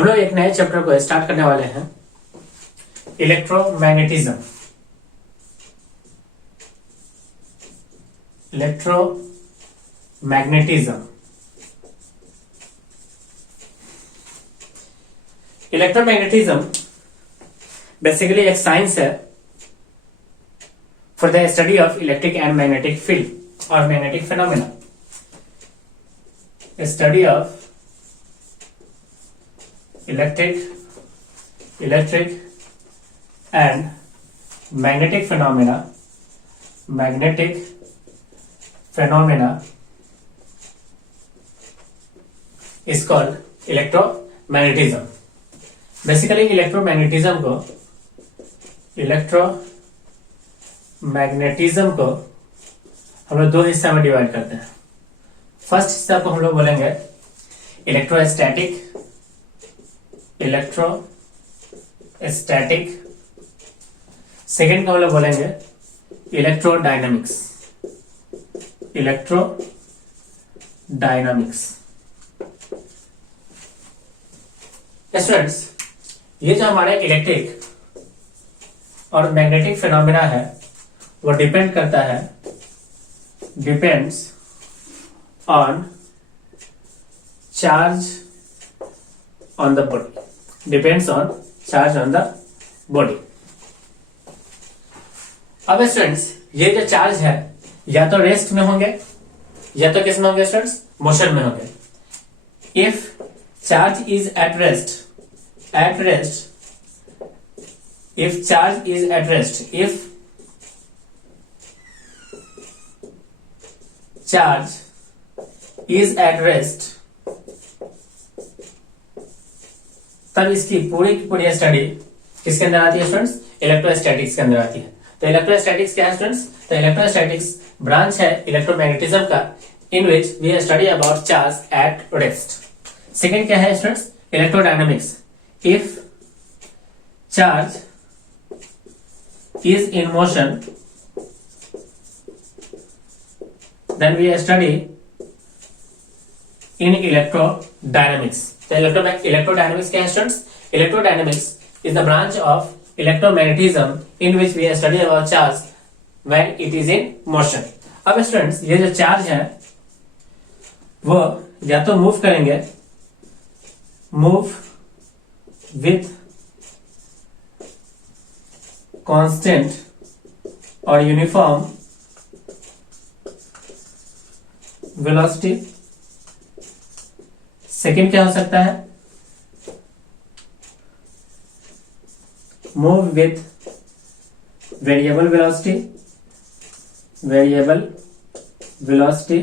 हम लोग एक नए चैप्टर को स्टार्ट करने वाले हैं, इलेक्ट्रोमैग्नेटिज्म। इलेक्ट्रोमैग्नेटिज्म इलेक्ट्रोमैग्नेटिज्म बेसिकली एक साइंस है for the study of electric and magnetic field और magnetic phenomena. Study of electric and magnetic phenomena is called electromagnetism। Basically electromagnetism को हम लोग दो हिस्सा में डिवाइड करते हैं। फर्स्ट हिस्सा को हम लोग बोलेंगे इलेक्ट्रोस्टैटिक। सेकेंड को हम लोग बोलेंगे इलेक्ट्रोडायनामिक्स। स्टूडेंट्स, ये जो हमारे इलेक्ट्रिक और मैग्नेटिक फिनोमेना है वो depends on charge on the body. अब स्टूडेंट्स, ये जो चार्ज है या तो रेस्ट में होंगे या तो किस में होंगे स्टूडेंट्स, मोशन में होंगे। If charge is at rest if charge is at rest तब इसकी पूरी की पूरी स्टडी किसके अंदर आती है स्टूडेंट्स, इलेक्ट्रोस्टैटिक्स के अंदर आती है। तो इलेक्ट्रोस्टैटिक्स क्या है स्टूडेंट्स, तो इलेक्ट्रोस्टैटिक्स ब्रांच है इलेक्ट्रोमैग्नेटिज्म का, in which we study about charge at rest. Second क्या है students, electrodynamics. If charge is in motion, then we study in electrodynamics। तो electrodynamics क्या है students, electrodynamics is the branch of electromagnetism in which we study about charge when it is in motion। अब students, ये जो charge है वो या तो मूव करेंगे, मूव विथ कांस्टेंट और यूनिफॉर्म वेलोसिटी। सेकेंड क्या हो सकता है, मूव विथ वेरिएबल वेलोसिटी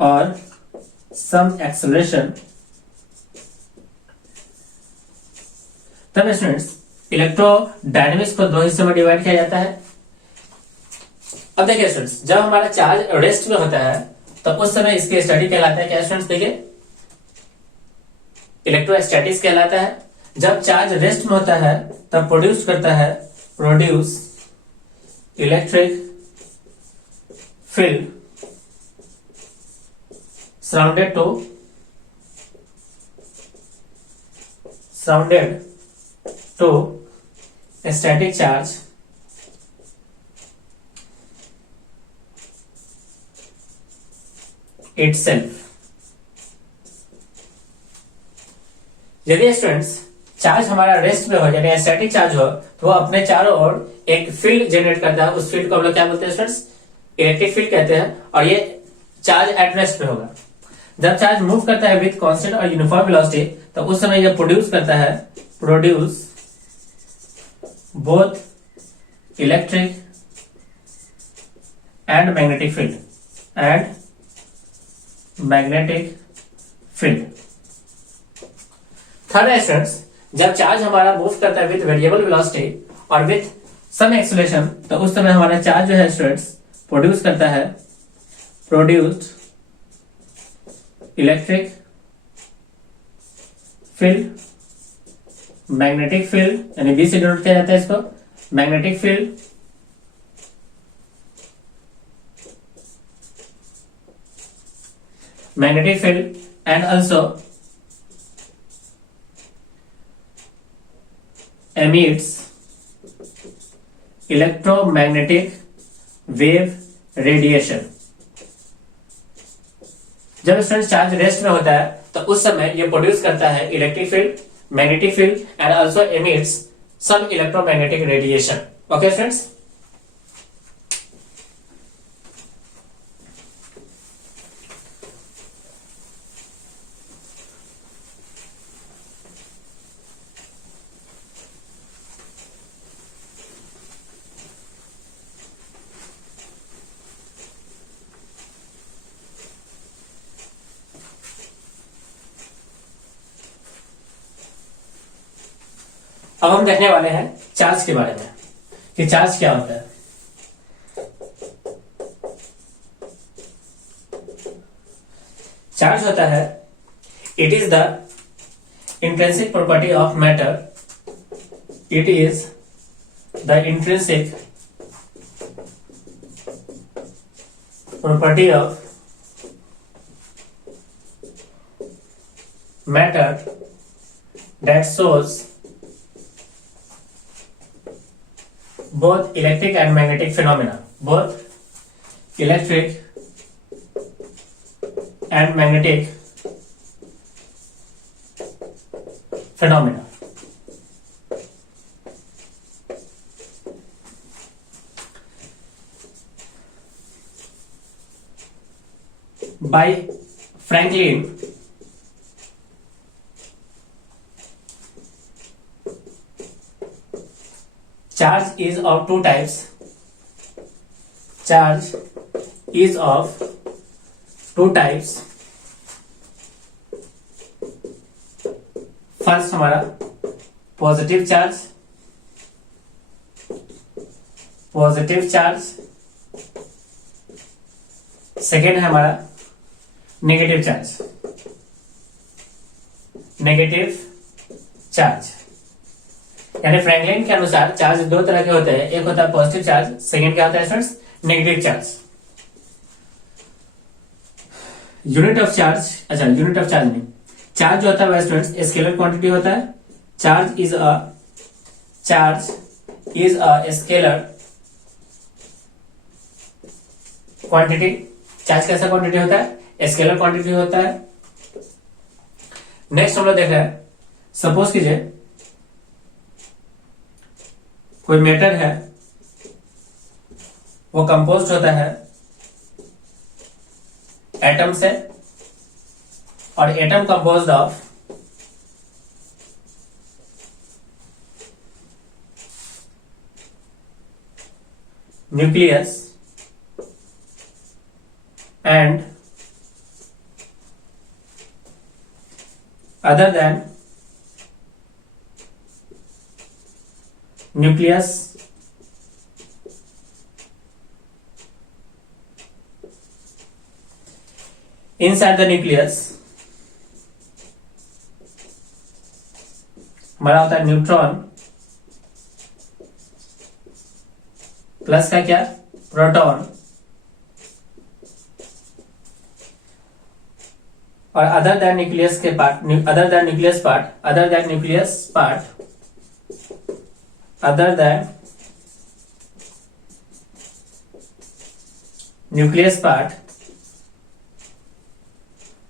और सम एक्सेलरेशन। तब स्टूडेंट्स, इलेक्ट्रोडायनामिक्स को दो हिस्सों में डिवाइड किया जाता है। अब देखिए स्टूडेंट्स, जब हमारा चार्ज रेस्ट में होता है तो उस समय इसकी स्टडी कहलाता है क्या स्टूडेंट्स, देखिए इलेक्ट्रोस्टैटिक्स कहलाता है। जब चार्ज रेस्ट में होता है तब produce electric field surrounded to a static charge itself। यदि स्टूडेंट्स चार्ज हमारा रेस्ट में हो यानी स्टैटिक चार्ज हो तो वो अपने चारों ओर एक फील्ड जनरेट करता है। उस फील्ड को हम लोग क्या बोलते हैं स्टूडेंट्स, इलेक्ट्रिक फील्ड कहते हैं। और ये चार्ज एट रेस्ट पे होगा। जब चार्ज मूव करता है विथ कांस्टेंट और यूनिफॉर्म वेलोसिटी तो उस समय ये produce both electric and magnetic field third students, जब चार्ज हमारा मूव करता है विथ वेरिएबल वेलोसिटी और विथ सम एक्सेलरेशन तो उस समय हमारा चार्ज जो है स्टूडेंट्स प्रोड्यूस करता है इलेक्ट्रिक फील्ड, मैग्नेटिक फील्ड यानी बी से डिनोट किया जाता है इसको, magnetic field and also emits electromagnetic wave radiation. जब स्टूडेंट चार्ज रेस्ट में होता है तो उस समय ये प्रोड्यूस करता है electric field, magnetic field and also emits some electromagnetic radiation. Okay students. अब हम देखने वाले हैं चार्ज के बारे में कि चार्ज क्या होता है. चार्ज होता है, it is the intrinsic property of matter. It is the intrinsic property of matter that shows both electric and magnetic phenomena. Both electric and magnetic phenomena. By Franklin, charge is of two types. Charge is of two types. First हमारा positive charge, second है हमारा negative charge, यानी Franklin के अनुसार charge दो तरह के होते हैं. एक होता है पॉजिटिव चार्ज, सेकेंड क्या होता है students? Negative charge. Unit of charge, अच्छा यूनिट ऑफ चार्ज नहीं, चार्ज जो होता है वह स्टूडेंट्स स्केलर क्वांटिटी होता है. Charge is a scalar quantity. Charge कैसा क्वांटिटी होता है? स्केलर क्वांटिटी होता है. नेक्स्ट हम लोग देख रहे हैं, सपोज कीजिए कोई मैटर है, वो कंपोज्ड होता है एटम से, और atom composed of nucleus and other than nucleus inside the nucleus हमारा होता है न्यूट्रॉन प्लस का क्या? प्रोटॉन. और अदर देन न्यूक्लियस के part, other than nucleus part,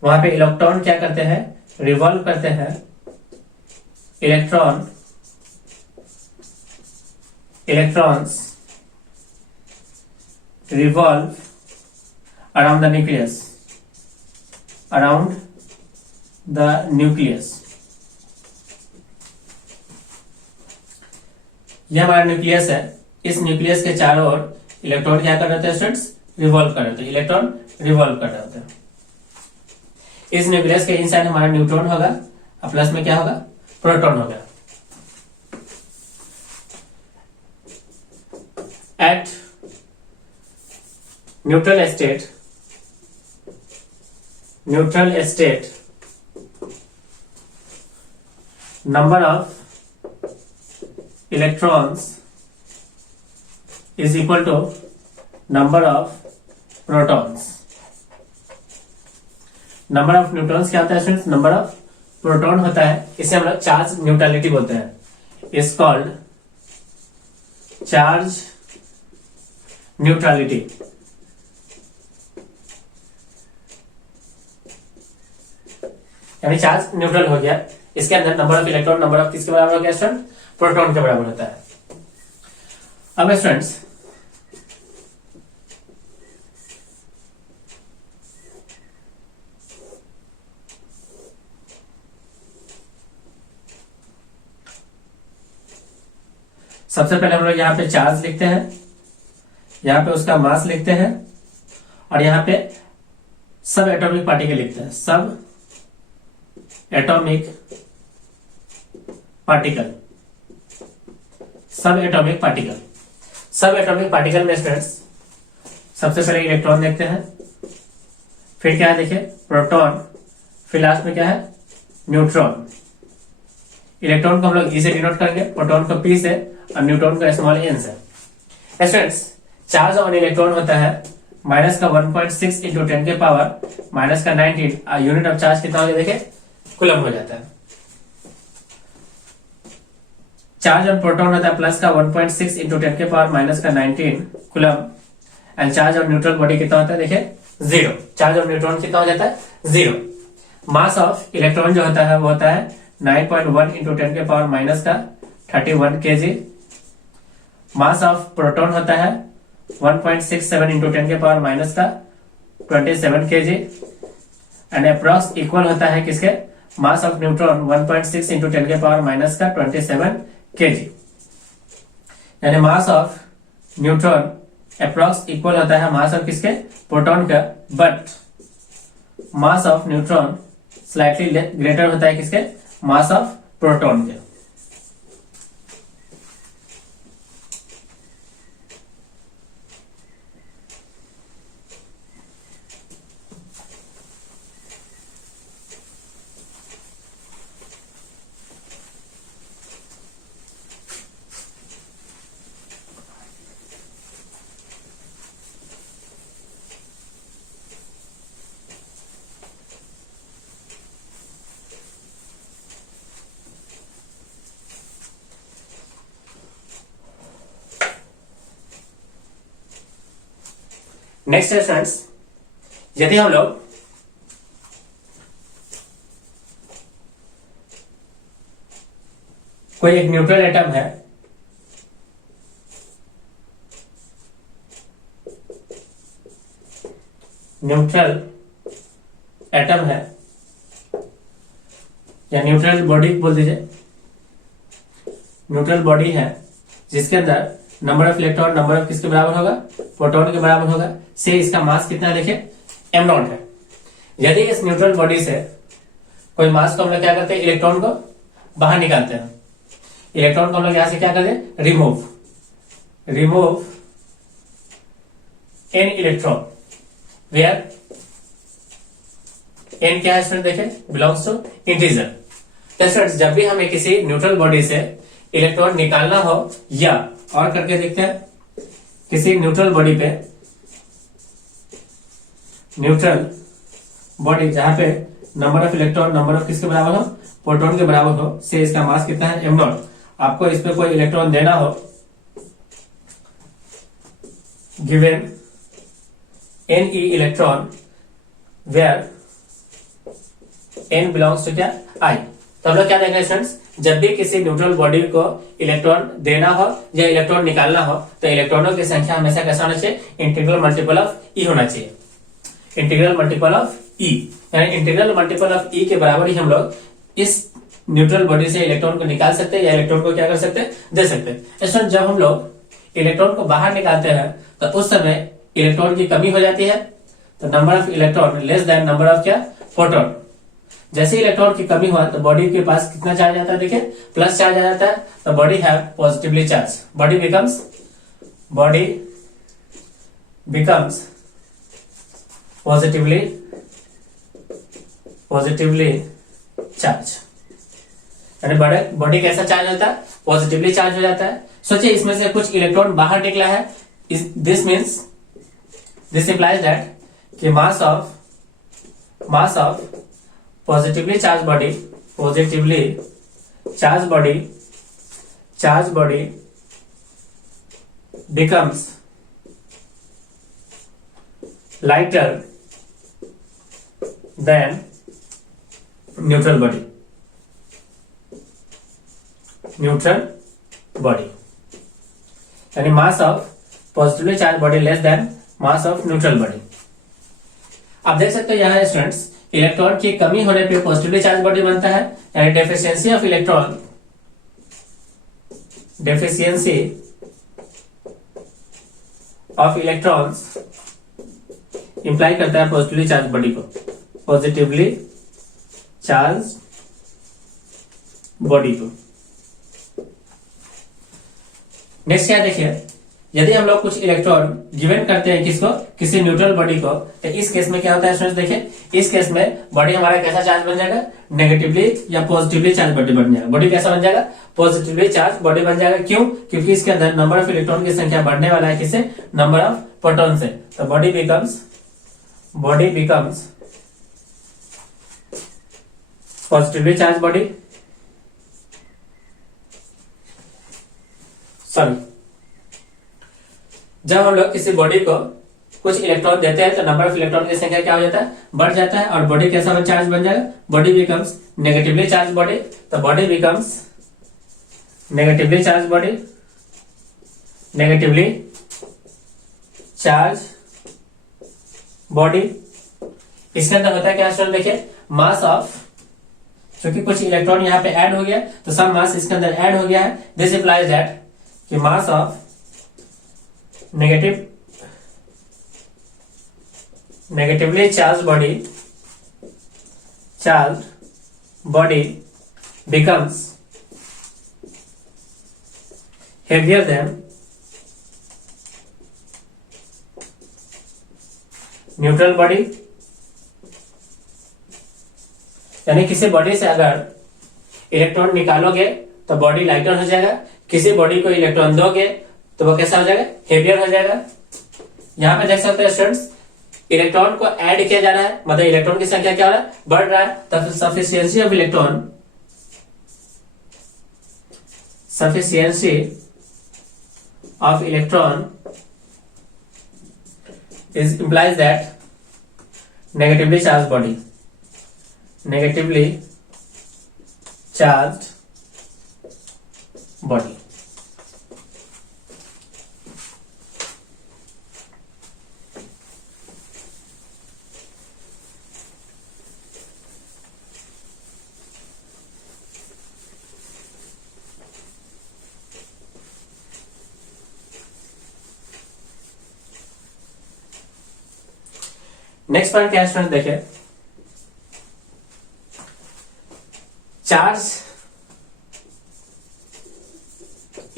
वहां पे इलेक्ट्रॉन क्या करते हैं? रिवॉल्व करते हैं. Electrons revolve around the nucleus. यह हमारा न्यूक्लियस है. इस न्यूक्लियस के चारों ओर इलेक्ट्रॉन क्या कर रहे होते हैं स्टूडेंट्स? रिवॉल्व कर रहे होते हैं. इलेक्ट्रॉन रिवॉल्व कर रहे होते हैं. इस न्यूक्लियस के इनसाइड हमारा न्यूट्रॉन होगा और प्लस में क्या होगा? प्रोटॉन होगा. At neutral state number of electrons is equal to number of protons. Number of neutrons क्या होता है स्टूडेंट्स? नंबर ऑफ प्रोटॉन होता है. इसे हम लोग चार्ज न्यूट्रलिटी बोलते हैं. Is called charge neutrality. यानी चार्ज न्यूट्रल हो गया। इसके अंदर number of electron number of किसके बराबर हो गया स्टूडेंट? प्रोटॉन के बराबर होता है। अब स्टूडेंट्स सबसे पहले हम लोग यहाँ पे चार्ज लिखते हैं, यहाँ पे उसका मास लिखते हैं, और यहाँ पे सब एटॉमिक पार्टिकल लिखते हैं। सब एटॉमिक पार्टिकल, सब एटॉमिक पार्टिकल। सब एटॉमिक पार्टिकल में स्टूडेंट्स सबसे पहले इलेक्ट्रॉन देखते हैं, फिर क्या है देखिए प्रोटॉन, फिर लास्ट में क्या है न्यूट्रॉन। इलेक्ट्रॉन को हम लोग ई से डिनोट करेंगे, प्रोटॉन को पी से, और न्यूट्रॉन को स्मॉल एन से। स्टूडेंट्स चार्ज ऑन इलेक्ट्रॉन होता है माइनस का 1.6 इंटू 10 के पावर माइनस का 19। यूनिट ऑफ चार्ज कितना हो गया देखे कूलम हो जाता है। चार्ज ऑन प्रोटॉन होता है प्लस का 1.6 इंटू 10 के पावर माइनस का 19 coulomb. And charge on neutral body कितना होता है देखिए 0। चार्ज ऑन न्यूट्रॉन कितना हो जाता है 0। मास ऑफ इलेक्ट्रॉन जो होता है वो होता है 9.1 इंटू 10 के पावर माइनस का 31 kg। मास ऑफ प्रोटॉन होता है 1.67 इंटू 10 के पावर माइनस का 27 kg। एंड अप्रॉक्स इक्वल होता है किसके मास ऑफ न्यूट्रॉन 1.6 इंटू 10 के पावर माइनस का 27 kg। यानी mass of neutron approx equal होता है मास ऑफ किसके प्रोटॉन का, but mass of neutron slightly greater होता है किसके मास ऑफ प्रोटॉन के। नेक्स्ट है फ्रेंड्स, यदि हम लोग कोई एक न्यूट्रल एटम है, न्यूट्रल एटम है या न्यूट्रल बॉडी बोल दीजिए, न्यूट्रल बॉडी है जिसके अंदर number of electron number of किसके बराबर होगा प्रोटॉन के बराबर होगा। से इसका मास कितना है देखिए m नॉट है। यदि इस न्यूट्रल बॉडी से कोई मास को हम लोग क्या करते हैं इलेक्ट्रॉन को बाहर निकालते हैं। इलेक्ट्रॉन को हम लोग यहां से क्या करते हैं remove an electron where n क्या है स्टूडेंट देखें बिलोंग्स टू इंटीजर। तो स्टूडेंट्स जब भी हमें किसी न्यूट्रल बॉडी से इलेक्ट्रॉन निकालना हो या और करके देखते हैं किसी न्यूट्रल बॉडी पे न्यूट्रल बॉडी जहां पे number of electron number of किसके बराबर हो प्रोटॉन के बराबर हो, से इसका मास कितना है m नॉट। आपको इस पे कोई इलेक्ट्रॉन देना हो given Ne electron where n belongs to क्या I। तो हम लोग क्या देखेंगे स्टूडेंट्स जब भी किसी न्यूट्रल बॉडी को इलेक्ट्रॉन देना हो या इलेक्ट्रॉन निकालना हो तो इलेक्ट्रॉनों की संख्या हमेशा कैसा होना चाहिए इंटीग्रल मल्टीपल ऑफ ई होना चाहिए। इंटीग्रल मल्टीपल ऑफ ई यानी इंटीग्रल मल्टीपल ऑफ ई के बराबर ही हम लोग इस न्यूट्रल बॉडी से इलेक्ट्रॉन को निकाल सकते हैं या इलेक्ट्रॉन को क्या कर सकते हैं दे सकते हैं। स्टूडेंट जब हम लोग इलेक्ट्रॉन को बाहर निकालते हैं तो उस समय इलेक्ट्रॉन की कमी हो जाती है, तो number of electron less than number of क्या प्रोटॉन। जैसे इलेक्ट्रॉन की कमी हुआ तो बॉडी के पास कितना चार्ज आता है देखिए प्लस चार्ज आ जाता है, तो body have positively charge, body becomes positively charge. यानी बॉडी कैसा चार्ज होता है पॉजिटिवली चार्ज हो जाता है। सोचिए इसमें से कुछ इलेक्ट्रॉन बाहर निकला है, दिस इंप्लाइज दैट कि mass of positively charge body charged body becomes lighter than neutral body. Neutral body यानी mass of positively charge body less then mass of neutral body. आप देख सकते हो यहाँ स्टूडेंट्स, इलेक्ट्रॉन की कमी होने पे पॉजिटिवली चार्ज बॉडी बनता है, यानी deficiency of electron, deficiency of electrons imply करता है पॉजिटिवली चार्ज बॉडी को, पॉजिटिवली चार्ज बॉडी को। नेक्स्ट क्या देखिए, यदि हम लोग कुछ इलेक्ट्रॉन गिवन करते हैं किसको, किसी न्यूट्रल बॉडी को, तो इस केस में क्या होता है स्टूडेंट्स, देखिए इस केस में बॉडी हमारा कैसा चार्ज बन जाएगा, नेगेटिवली या पॉजिटिवली चार्ज बॉडी बन जाएगा। बॉडी कैसा बन जाएगा, पॉजिटिवली चार्ज बॉडी बन जाएगा। क्यों, क्योंकि इसके अंदर नंबर ऑफ इलेक्ट्रॉन की संख्या बढ़ने वाला है, किससे, नंबर ऑफ प्रोटॉन से। तो body becomes positively charge body, sorry, जब हम लोग किसी बॉडी को कुछ इलेक्ट्रॉन देते हैं तो नंबर ऑफ इलेक्ट्रॉन की संख्या क्या हो जाता है, बढ़ जाता है, और बॉडी कैसा चार्ज बन जाएगा, body becomes negatively charge body. तो body becomes negatively charge body, negatively charge body. इसके अंदर होता है क्या स्टूडेंट, देखिए मास ऑफ, क्योंकि कुछ इलेक्ट्रॉन यहाँ पे ऐड हो गया तो सब मास इसके अंदर ऐड हो गया है। दिस इंप्लाइज दैट कि mass of negatively charged body becomes heavier than neutral body। यानी किसी बॉडी से अगर इलेक्ट्रॉन निकालोगे तो बॉडी लाइटर हो जाएगा, किसी बॉडी को इलेक्ट्रॉन दोगे तो वो कैसा हो जाएगा, हेवियर हो जाएगा। यहां पे देख सकते हैं स्टूडेंट्स, इलेक्ट्रॉन को ऐड किया जा रहा है, मतलब इलेक्ट्रॉन की संख्या क्या हो रहा है, बढ़ रहा है। तो sufficiency of electron is implies that negatively charged body, negatively charged body। Next point क्या है स्टूडेंट, देखिए charge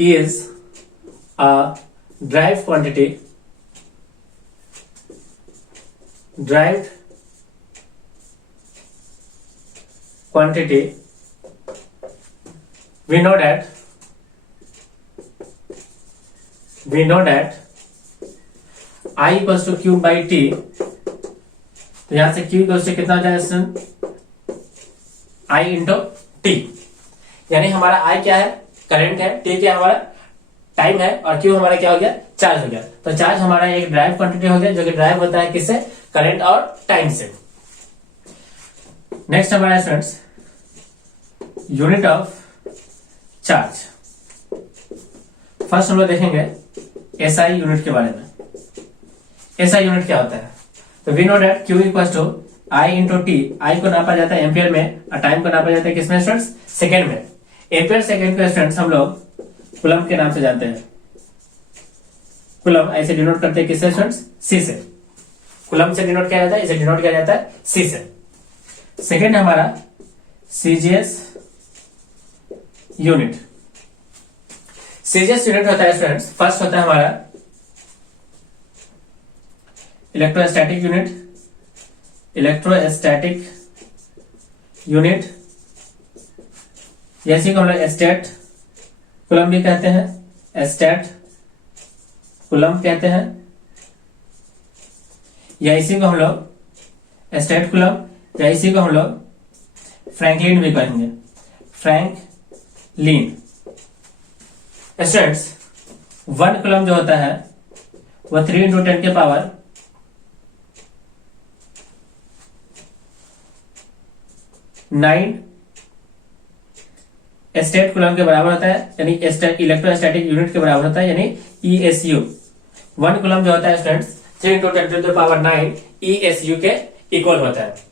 is a drive quantity, we know that I equals to Q by T। तो यहां से Q इक्वल से कितना हो जाएगा, I इंटू टी, यानी हमारा I क्या है, करंट है, T क्या हमारा टाइम है, और Q हमारा क्या हो गया, चार्ज हो गया। तो चार्ज हमारा एक ड्राइव क्वांटिटी हो गया, जो कि ड्राइव होता है किससे, करंट और टाइम से। नेक्स्ट हमारा students, unit of charge. First हम लोग देखेंगे एसआई यूनिट के बारे में। एसआई यूनिट क्या होता है, तो we know that Q equal to I into T. I को नापा जाता है एम्पियर में और टाइम को नापा जाता है किसमें स्टूडेंट्स, सेकेंड में। एम्पियर सेकेंड को स्टूडेंट्स हम लोग कूलम के नाम से जानते हैं। कूलम ऐसे डिनोट करते हैं किससे स्टूडेंट्स, सी से। कूलम से डिनोट किया जाता है, इसे डिनोट किया जाता है सी से। सेकेंड हमारा सीजीएस यूनिट। सीजीएस यूनिट होता है स्टूडेंट्स, फर्स्ट होता है हमारा इलेक्ट्रोस्टैटिक यूनिट, जैसे को हम लोग स्टेट कूलम भी कहते हैं, स्टेट कूलम कहते हैं, या इसी को हम लोग स्टेट कूलम, या इसी को हम लोग फ्रैंकलिन भी कहेंगे, फ्रैंकलिन। स्टूडेंट्स 1 कूलम जो होता है वो 3 इंटू 10 के पावर 9 स्टेट कूलम के बराबर होता है, यानी इलेक्ट्रोस्टैटिक यूनिट के बराबर होता है, यानी ESU। 1 कूलम जो होता है students 3 into 10 to the power 9 ESU के इक्वल होता है।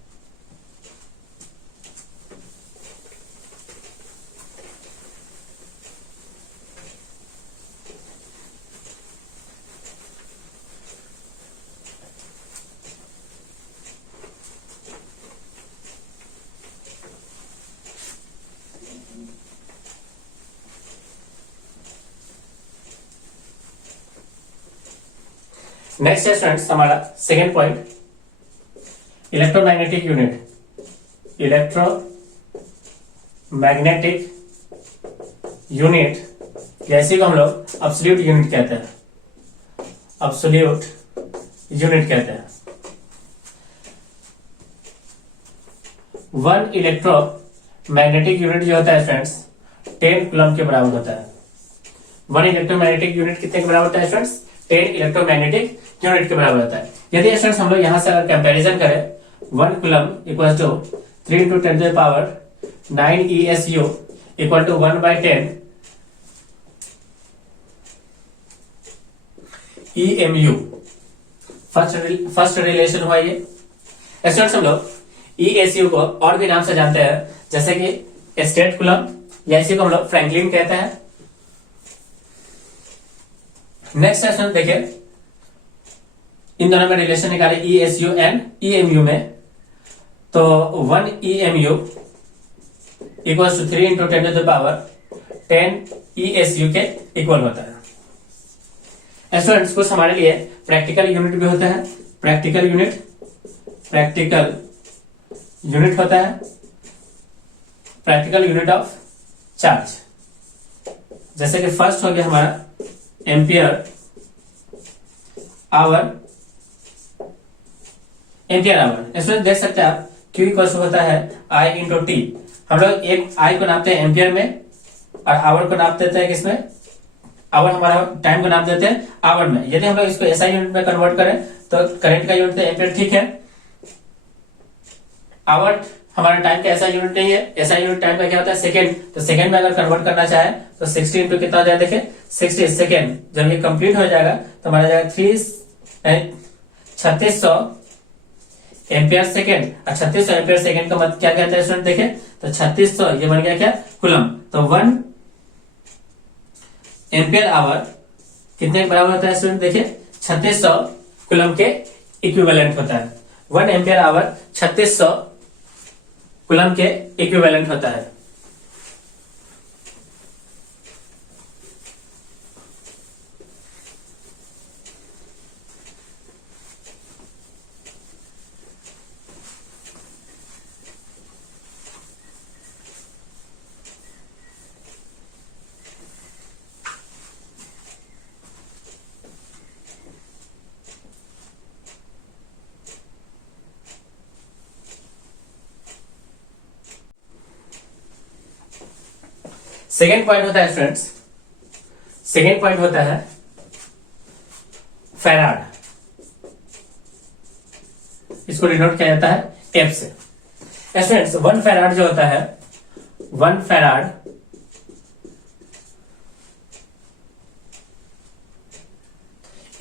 नेक्स्ट है स्टूडेंट्स हमारा second point, electromagnetic unit. Electromagnetic unit या इसी को हम लोग अब्सोल्यूट यूनिट कहते हैं, अब्सोल्यूट यूनिट कहते हैं। 1 इलेक्ट्रोमैग्नेटिक यूनिट जो होता है स्टूडेंट्स 10 कूलम के बराबर होता है। 1 इलेक्ट्रोमैग्नेटिक यूनिट कितने के बराबर होता है स्टूडेंट्स? 10 इलेक्ट्रोमैग्नेटिक यूनिट के बराबर होता है। यदि स्टूडेंट्स हम लोग यहां से अगर कंपैरिजन करें 1 coulomb equal to 3 into 10 to the power 9 ESU equal to 1/10 EMU। First relation हुआ ये। स्टूडेंट्स हम लोग ESU को और भी नाम से जानते हैं, जैसे कि स्टेट कूलम या इसी को हम लोग फ्रैंकलिन कहते हैं। नेक्स्ट क्वेश्चन देखिए, इन दोनों में रिलेशन निकाले ESU एंड EMU में। तो 1 EMU equals to 3 into 10 to the power 10 ESU के इक्वल होता है। स्टूडेंट्स कुछ हमारे लिए प्रैक्टिकल यूनिट भी होता है। प्रैक्टिकल यूनिट होता है, प्रैक्टिकल यूनिट ऑफ चार्ज। जैसे कि फर्स्ट हो गया हमारा एम्पियर आवर। इसमें देख सकते हैं आप Q इक्वल होता है I इंटू टी। हम लोग एक I को नापते हैं एम्पियर में और आवर को नाप देते हैं किसमें? आवर हमारा टाइम को नाप देते हैं आवर में। यदि हम लोग इसको SI यूनिट में कन्वर्ट करें तो करंट का यूनिट तो एम्पियर, ठीक है। आवर हमारा टाइम का SI यूनिट नहीं है। SI यूनिट टाइम का क्या होता है? सेकेंड। तो सेकेंड में अगर कन्वर्ट करना चाहे तो 60 इंटू कितना हो जाए? देखिए 60 सेकेंड। जब ये कंप्लीट हो जाएगा तो हमारा जाएगा 3600 एम्पियर सेकेंड। और 3600 एम्पियर सेकेंड का मतलब क्या कहते हैं स्टूडेंट? देखें तो 3600 ये बन गया क्या? कूलम। तो 1 एम्पियर आवर कितने के बराबर होता है स्टूडेंट? देखिए 3600 कूलम के इक्विवेलेंट होता है। 1 एम्पियर आवर 3600 कूलम के इक्विवेलेंट होता है। सेकेंड पॉइंट होता है स्टूडेंट्स, सेकेंड पॉइंट होता है फैराड। इसको डिनोट किया जाता है F से। स्टूडेंट्स 1 फैराड जो होता है, 1 फैराड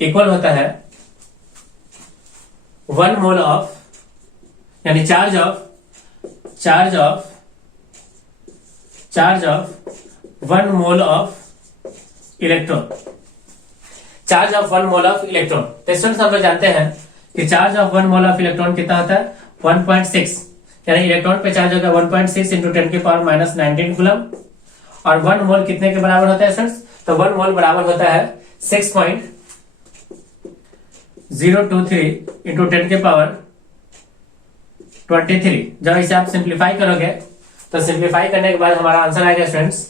इक्वल होता है 1 मोल ऑफ, यानी charge of 1 mole of electron. Charge of 1 mole of electron. तो स्टूडेंट्स हम लोग जानते हैं कि charge of 1 mole of electron कितना होता है? 1.6, यानी इलेक्ट्रॉन पे चार्ज होगा 1.6 इंटू 10 की पावर माइनस 19 कूलम। और 1 मोल कितने के बराबर होता है स्टूडेंट्स? तो 1 मोल बराबर होता है 6.023 इंटू 10 के पावर 23। जब इसे आप सिंप्लीफाई करोगे तो सिंप्लीफाई करने के बाद हमारा आंसर आएगा स्टूडेंट्स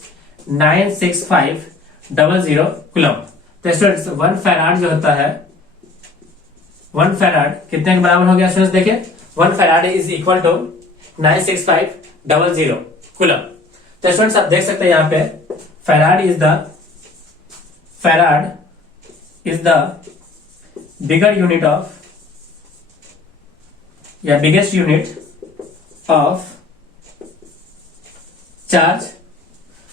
96500 कूलम। तो स्टूडेंट्स 1 फैराड जो होता है, 1 फैराड कितने के बराबर हो गया स्टूडेंट्स? देखिए 1 farad is equal to 96500 coulomb. तो स्टूडेंट्स आप देख सकते हैं यहाँ पे farad is the farad is the bigger unit of या biggest unit of charge.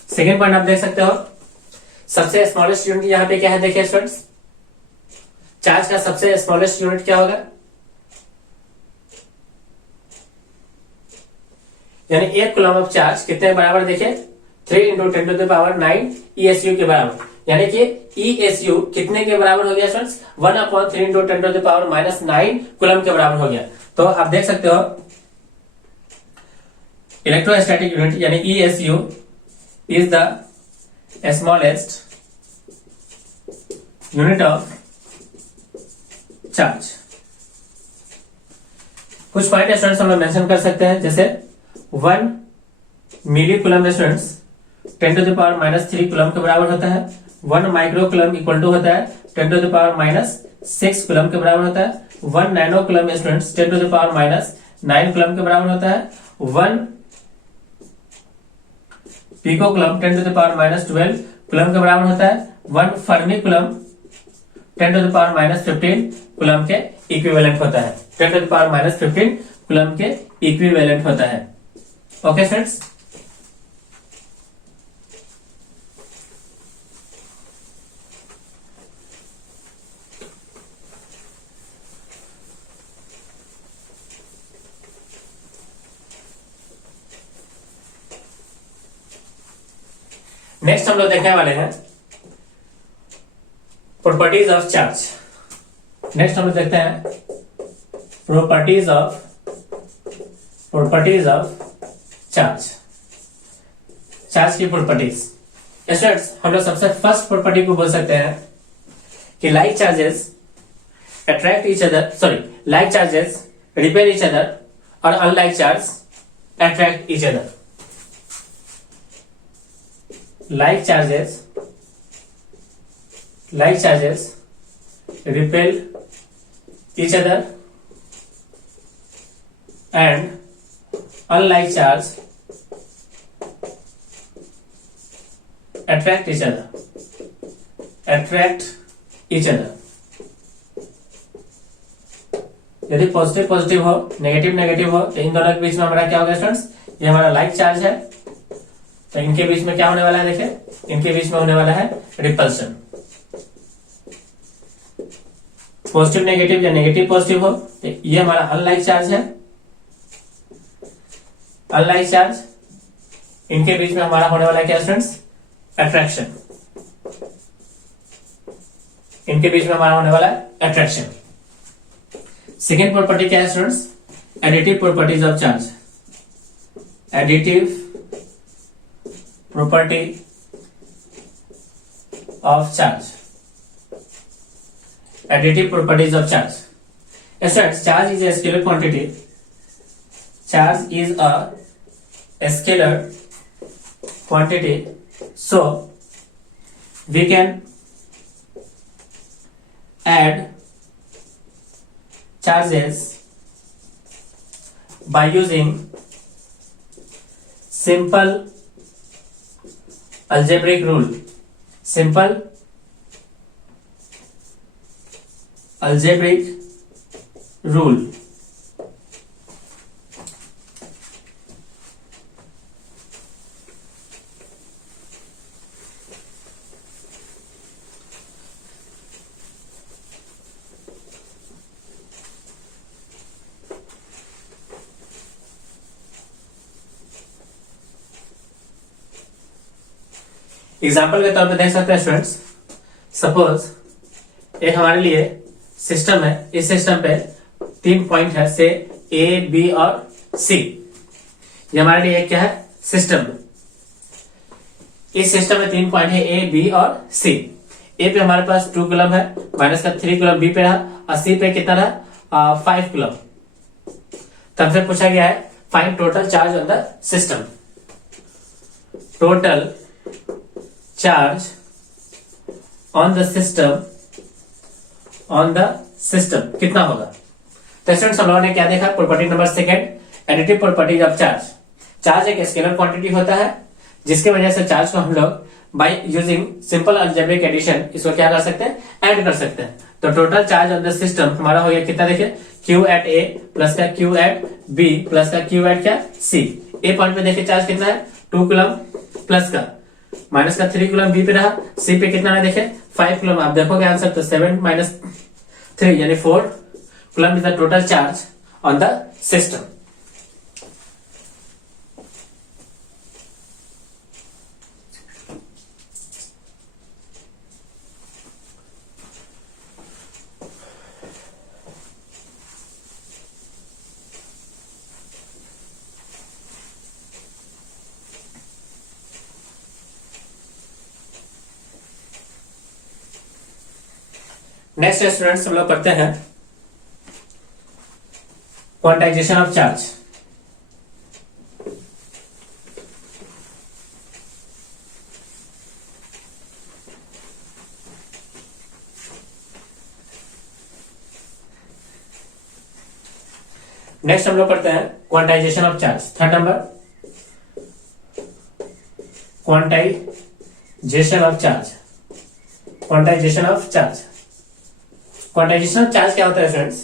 Second point आप देख सकते हो, सबसे स्मॉलेस्ट यूनिट यहां पे क्या है, देखिए स्टूडेंट्स, चार्ज का सबसे स्मॉलेस्ट यूनिट क्या होगा, यानी 1 कूलम ऑफ चार्ज कितने के बराबर, देखिए 3 into 10 to the power 9 ESU के बराबर, यानी कि ESU कितने के बराबर हो गया students, 1/3 into 10 to the power -9 coulomb के बराबर हो गया। तो आप देख सकते हो इलेक्ट्रोस्टैटिक यूनिट यानी ESU is the smallest unit of charge. कुछ पॉइंट स्टूडेंट्स हम लोग मेंशन कर सकते हैं, जैसे 1 milli coulomb students 10 to the power -3 coulomb के बराबर होता है। 1 माइक्रो कूलम इक्वल टू होता है 10 टू द पावर -6 कूलम के बराबर होता है। 1 nano coulomb students 10 to the power -9 coulomb के बराबर होता है। 1 pico coulomb 10 to the power -12 coulomb के बराबर होता है। 1 fermi coulomb 10 to the power -15 coulomb के इक्विवेलेंट होता है। 10 टू द पावर -15 कूलम के इक्विवेलेंट होता है। ओके फ्रेंड्स, नेक्स्ट हम लोग देखने वाले हैं प्रॉपर्टीज ऑफ चार्ज। नेक्स्ट हम लोग देखते हैं प्रॉपर्टीज ऑफ चार्ज, चार्ज की प्रॉपर्टीज। स्टूडेंट्स, हम लोग सबसे फर्स्ट प्रॉपर्टी को बोल सकते हैं कि like charges attract each other, like charges repel each other और unlike charge attract each other. like charges repel each other and unlike charge attract each other। यदि पॉजिटिव पॉजिटिव हो, नेगेटिव नेगेटिव हो, तो इन दोनों के बीच में हमारा क्या होगा स्टूडेंट्स, ये हमारा लाइक चार्ज है, तो इनके बीच में क्या होने वाला है, देखिए इनके बीच में होने वाला है रिपल्शन। पॉजिटिव नेगेटिव या नेगेटिव पॉजिटिव हो, तो ये हमारा अनलाइक चार्ज है। अनलाइक चार्ज, इनके बीच में हमारा होने वाला है क्या स्टूडेंट्स, अट्रैक्शन। इनके बीच में हमारा होने वाला है अट्रैक्शन। सेकेंड प्रॉपर्टी क्या है students, additive properties of charge. Additive property of charge, additive properties of charge। Students, charge is a scalar quantity, charge is a scalar quantity, so we can add charges by using simple algebraic rule। simple algebraic rule। Example के तौर पे देख सकते हैं students, suppose एक हमारे लिए system है, इस सिस्टम पे 3 पॉइंट है, से ए बी और सी। ये हमारे लिए क्या है, सिस्टम। इस सिस्टम में 3 पॉइंट है, ए बी और सी। ए पे हमारे पास 2 कूलम है, माइनस का 3 कूलम बी पे रहा, और सी पे कितना रहा, 5 कूलम। तो हमसे पूछा गया है find total charge on the system. Total charge on the system कितना होगा। तो स्टूडेंट्स, हम लोगों ने क्या देखा, property number second, additive properties of charge. Charge एक स्केलर क्वांटिटी होता है, जिसके वजह से चार्ज को हम लोग by using simple algebraic addition इसको क्या कर सकते हैं, ऐड कर सकते हैं। तो total charge on the system हमारा हो गया कितना, देखिए Q एट A प्लस का Q एट B प्लस का Q एट क्या C। ए पॉइंट पे देखिए चार्ज कितना है 2 कूलम प्लस का माइनस का 3 कूलम B पे रहा, C पे कितना है देखिए 5 कूलम। आप देखोगे आंसर तो 7 माइनस 3 यानी 4 coulomb is the total charge on the system. Next students हम लोग पढ़ते हैं क्वांटाइजेशन ऑफ चार्ज। नेक्स्ट हम लोग पढ़ते हैं quantisation of charge. Third number quantisation of charge. Quantisation of charge, quantisation of charge क्या होता है फ्रेंड्स,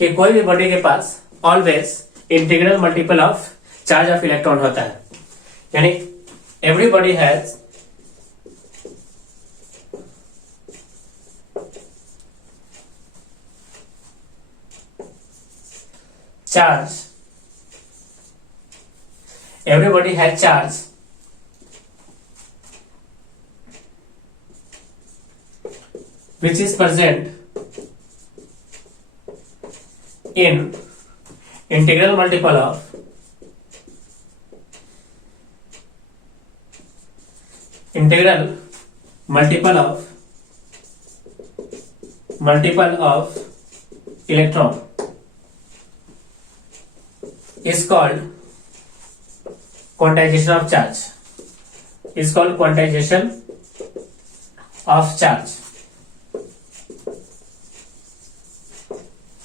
कि कोई भी बॉडी के पास always integral multiple of charge of electron होता है, यानी every body has charge, everybody has charge which is present in integral multiple of electron is called quantization of charge, is called quantization of charge।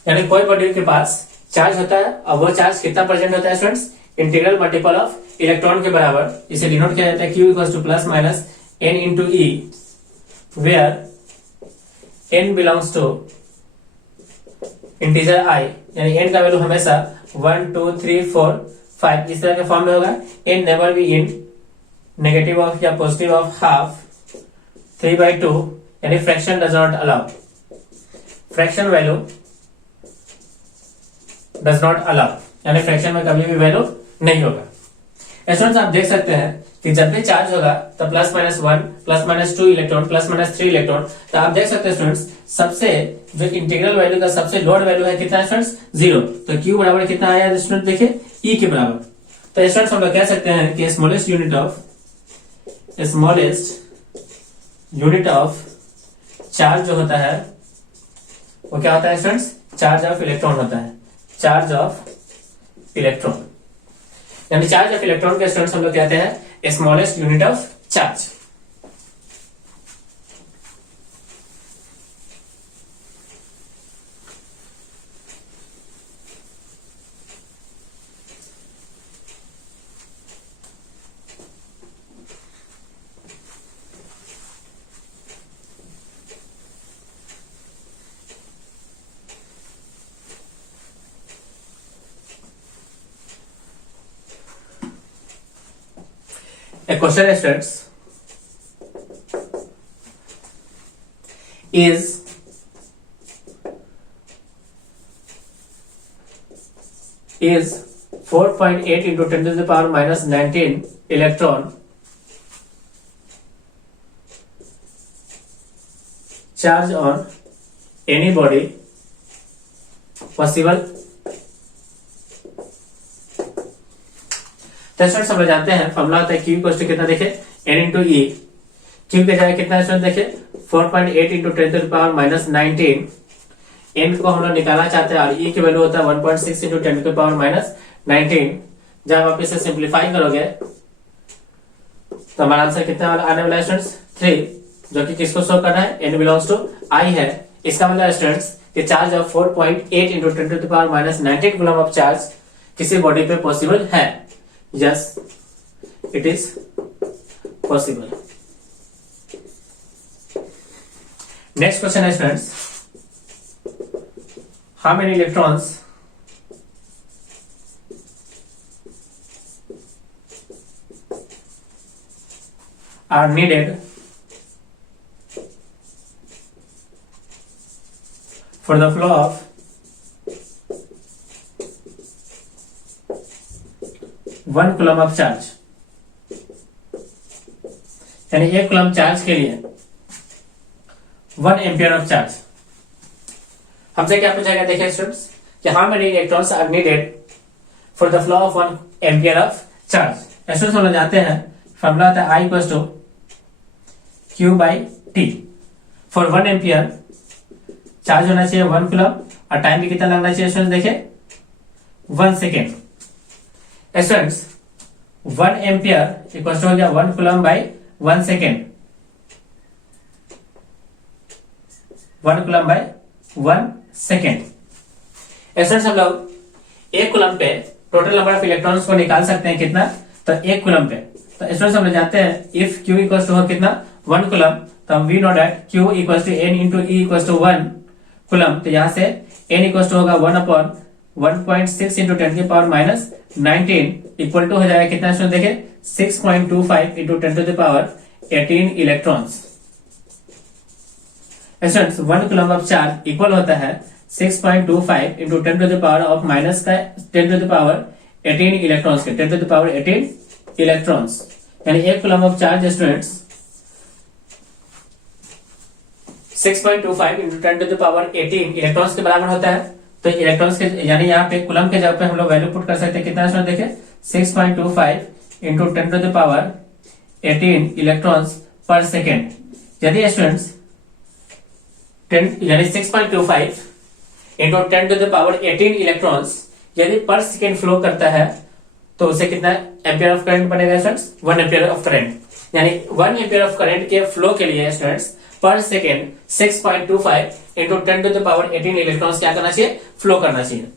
यानी कोई body के पास charge होता है और वो चार्ज कितना प्रेजेंट होता है students, integral multiple of electron के बराबर। इसे डिनोट किया जाता है Q equals to plus minus n into E, where n belongs to integer I, यानी n का वैल्यू हमेशा 1 2 3 4 5 इस तरह के फॉर्म में होगा। n never be in negative of या पॉजिटिव ऑफ हाफ 3/2, यानी fraction does not allow, fraction value does not allow, यानी फ्रैक्शन में कभी भी वैल्यू नहीं होगा। स्टूडेंट्स आप देख सकते हैं कि जब भी चार्ज होगा तो plus minus 1 plus minus 2 electron plus minus 3 electron. तो आप देख सकते हैं स्टूडेंट्स सबसे जो इंटीग्रल वैल्यू का सबसे लोअर वैल्यू है कितना है स्टूडेंट्स, 0। तो Q बराबर कितना आया स्टूडेंट, देखिए E के बराबर। तो स्टूडेंट्स हम लोग कह सकते हैं कि स्मॉलेस्ट यूनिट ऑफ चार्ज जो होता है वो क्या होता है स्टूडेंट्स, चार्ज ऑफ इलेक्ट्रॉन होता है, चार्ज ऑफ इलेक्ट्रॉन। यानी चार्ज ऑफ इलेक्ट्रॉन के स्टूडेंट्स हम लोग कहते हैं smallest unit of charge. A question states is 4.8 into 10 to the power minus 19 electron charge on any body possible। तो स्टूडेंट्स हम लोग जानते हैं फॉर्मूला होता है Q इक्वल्स टू कितना, देखिए n इंटू E। Q के जगह कितना स्टूडेंट, देखिए 4.8 into 10 to the power minus 19। n को हम लोग निकालना चाहते हैं और E की वैल्यू होता है 1.6 into 10 to the power minus 19। जब आप इसे सिंप्लीफाई करोगे तो हमारा आंसर कितना आने वाला है स्टूडेंट्स, 3, जो कि किसको शो करना है, n बिलोंग्स टू I है। इसका मतलब स्टूडेंट्स कि charge of 4.8 into 10 to the power minus 19 coulomb of charge किसी बॉडी पे पॉसिबल है। Yes, it is possible. Next question is, friends, how many electrons are needed for the flow of 1 coulomb of charge, यानी 1 coulomb charge के लिए 1 ampere of charge. हमसे क्या पूछा गया, देखिए स्टूडेंट्स, कि how many electrons are needed for the flow of 1 ampere of charge. Students हम लोग जाते हैं, फॉर्मूला होता है I equals to Q by T. For 1 ampere charge होना चाहिए 1 कूलम, और टाइम भी कितना लगना चाहिए स्टूडेंट्स, देखिए 1 second. Students 1 ampere equals to हो गया 1 coulomb by 1 second, 1 coulomb by 1 second. Students हम लोग 1 कूलम पे टोटल नंबर ऑफ इलेक्ट्रॉन्स को निकाल सकते हैं कितना, तो 1 कूलम पे। तो स्टूडेंट्स हम लोग जानते हैं इफ Q इक्वल्स टू हो कितना 1 कूलम, तो हम we know that Q equals to N into E equals to 1 coulomb. तो यहां से N इक्वल्स टू होगा 1 अपॉन 1.6 इंटू 10 की पावर माइनस 19 इक्वल टू हो जाएगा कितना स्टूडेंट, देखिए 6.25 into 10 to the power 18 electrons. Students 1 coulomb of charge equal होता है 6.25 into 10 to the power of minus का 10 टू द पावर 18 इलेक्ट्रॉन्स के 10 टू द पावर 18 इलेक्ट्रॉन्स, यानी 1 coulomb of charge students 6.25 into 10 to the power 18 electrons के बराबर होता है। तो इलेक्ट्रॉन्स के, यानी यहाँ पे कूलम के जगह पे हम लोग वैल्यू पुट कर सकते हैं कितना स्टूडेंट, देखिए 6.25 into 10 to the power 18 electrons per second. यदि स्टूडेंट्स 10 यानी 6.25 into 10 to the power 18 electrons यदि पर सेकेंड फ्लो करता है, तो उसे कितना एम्पियर ऑफ करंट बनेगा स्टूडेंट्स, 1 एम्पियर ऑफ करंट। यानी 1 एम्पियर ऑफ करंट के फ्लो के लिए students per second 6.25 into 10 to the power 18 electrons क्या करना चाहिए, फ्लो करना चाहिए।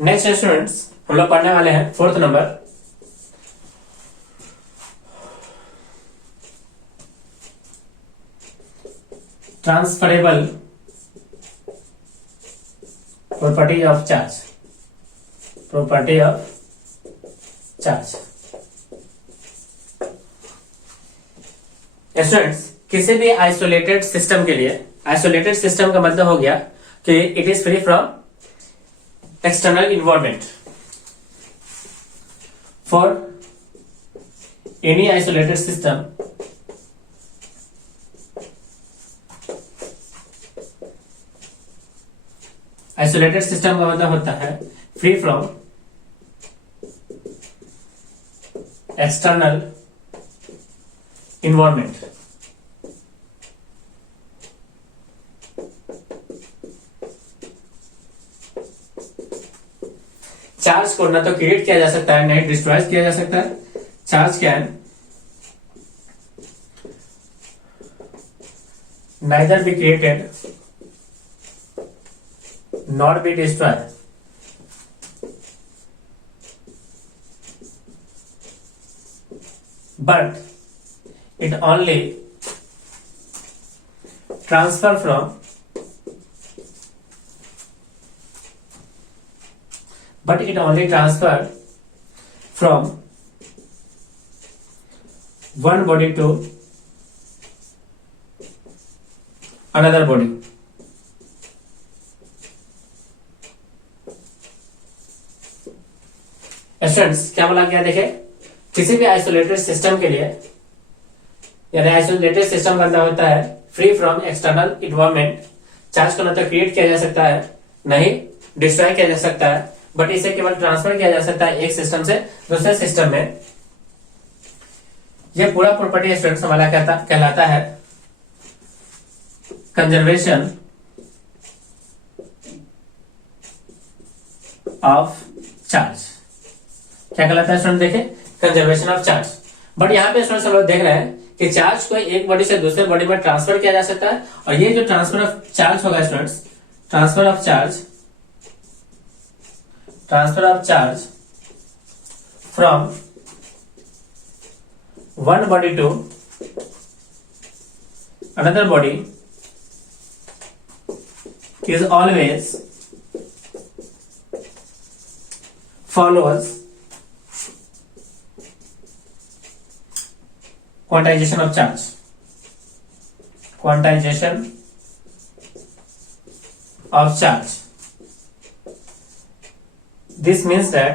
नेक्स्ट स्टूडेंट्स हम लोग पढ़ने वाले हैं 4th number, transferable property of charge. Property of charge. Students किसी भी आइसोलेटेड सिस्टम के लिए, आइसोलेटेड सिस्टम का मतलब हो गया कि it is free from external environment. For any isolated system, isolated system का मतलब होता है free from external environment. Charge को ना तो क्रिएट किया जा सकता है, नहीं डिस्ट्रॉय किया जा सकता है। Charge can neither be created not be destroyed, but it only transfer from but it only transfer from one body to another body. Students क्या बोला गया, देखे किसी भी आइसोलेटेड सिस्टम के लिए, यानी आइसोलेटेड सिस्टम का मतलब होता है free from external environment. Charge को न तो क्रिएट किया जा सकता है नहीं डिस्ट्रॉय किया जा सकता है, बट इसे केवल ट्रांसफर किया जा सकता है एक सिस्टम से दूसरे सिस्टम में। यह पूरा प्रॉपर्टी स्टूडेंट्स हमारा कहलाता है कंजर्वेशन ऑफ चार्ज। क्या कहलाता है स्टूडेंट, देखिए कंजर्वेशन ऑफ चार्ज। बट यहाँ पे स्टूडेंट्स हम लोग देख रहे हैं कि चार्ज को एक बॉडी से दूसरे बॉडी में ट्रांसफर किया जा सकता है, और ये जो ट्रांसफर ऑफ चार्ज होगा students, transfer of charge from one body to another body is always follows quantization of charge. Quantization of charge. This means that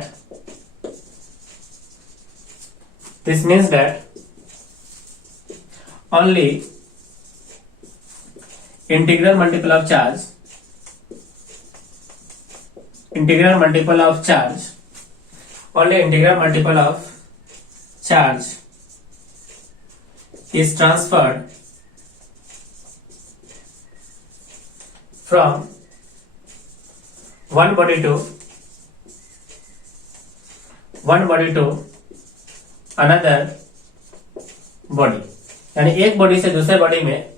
only integral multiple of charge is transferred from one body to another body। यानी एक body से दूसरे body में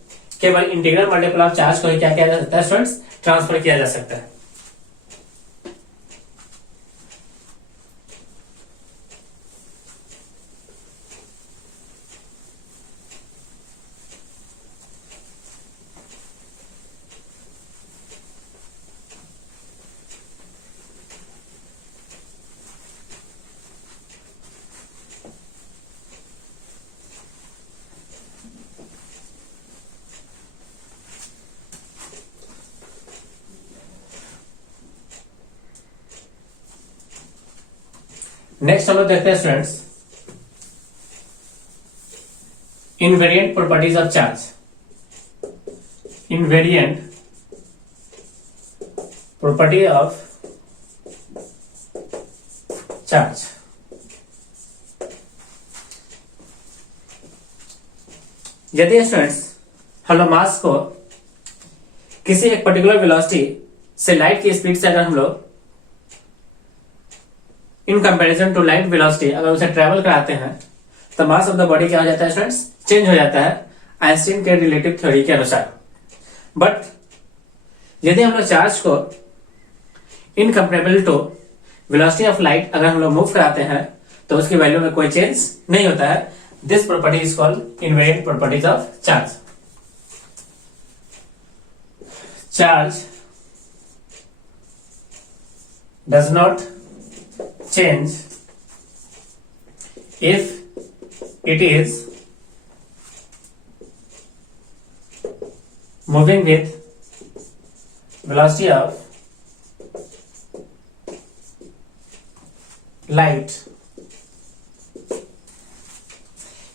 केवल integral multiple of charge को क्या किया जा सकता है स्टूडेंट्स, ट्रांसफर किया जा सकता है। नेक्स्ट हम लोग देखते हैं students invariant properties of charge. Invariant property of charge. यदि स्टूडेंट्स हम लोग मास को किसी एक पर्टिकुलर वेलोसिटी से लाइट की स्पीड से अगर हम लोग in comparison to light velocity अगर उसे ट्रेवल कराते हैं तो मास ऑफ द बॉडी क्या हो जाता है स्टूडेंट्स, चेंज हो जाता है आइंस्टीन के रिलेटिव थ्योरी के अनुसार। बट यदि हम लोग चार्ज को incomparable to velocity of light अगर हम लोग मूव कराते हैं तो उसकी वैल्यू में कोई चेंज नहीं होता है। This property is called invariant properties of charge. Charge does not change if it is moving with velocity of light।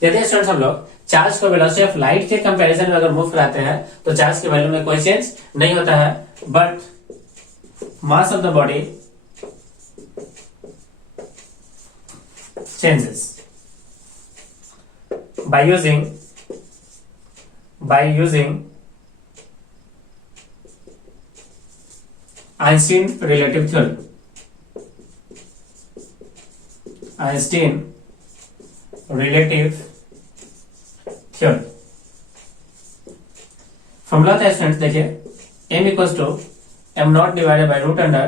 यदि स्टूडेंट्स हम लोग चार्ज को वेलोसिटी ऑफ लाइट के कंपैरिजन में अगर मूव कराते हैं तो चार्ज की वैल्यू में कोई चेंज नहीं होता है, but mass of the body changes by using Einstein relative theory। Einstein relative theory formula था स्टूडेंट्स, देखिए m equals to m naught divided by root under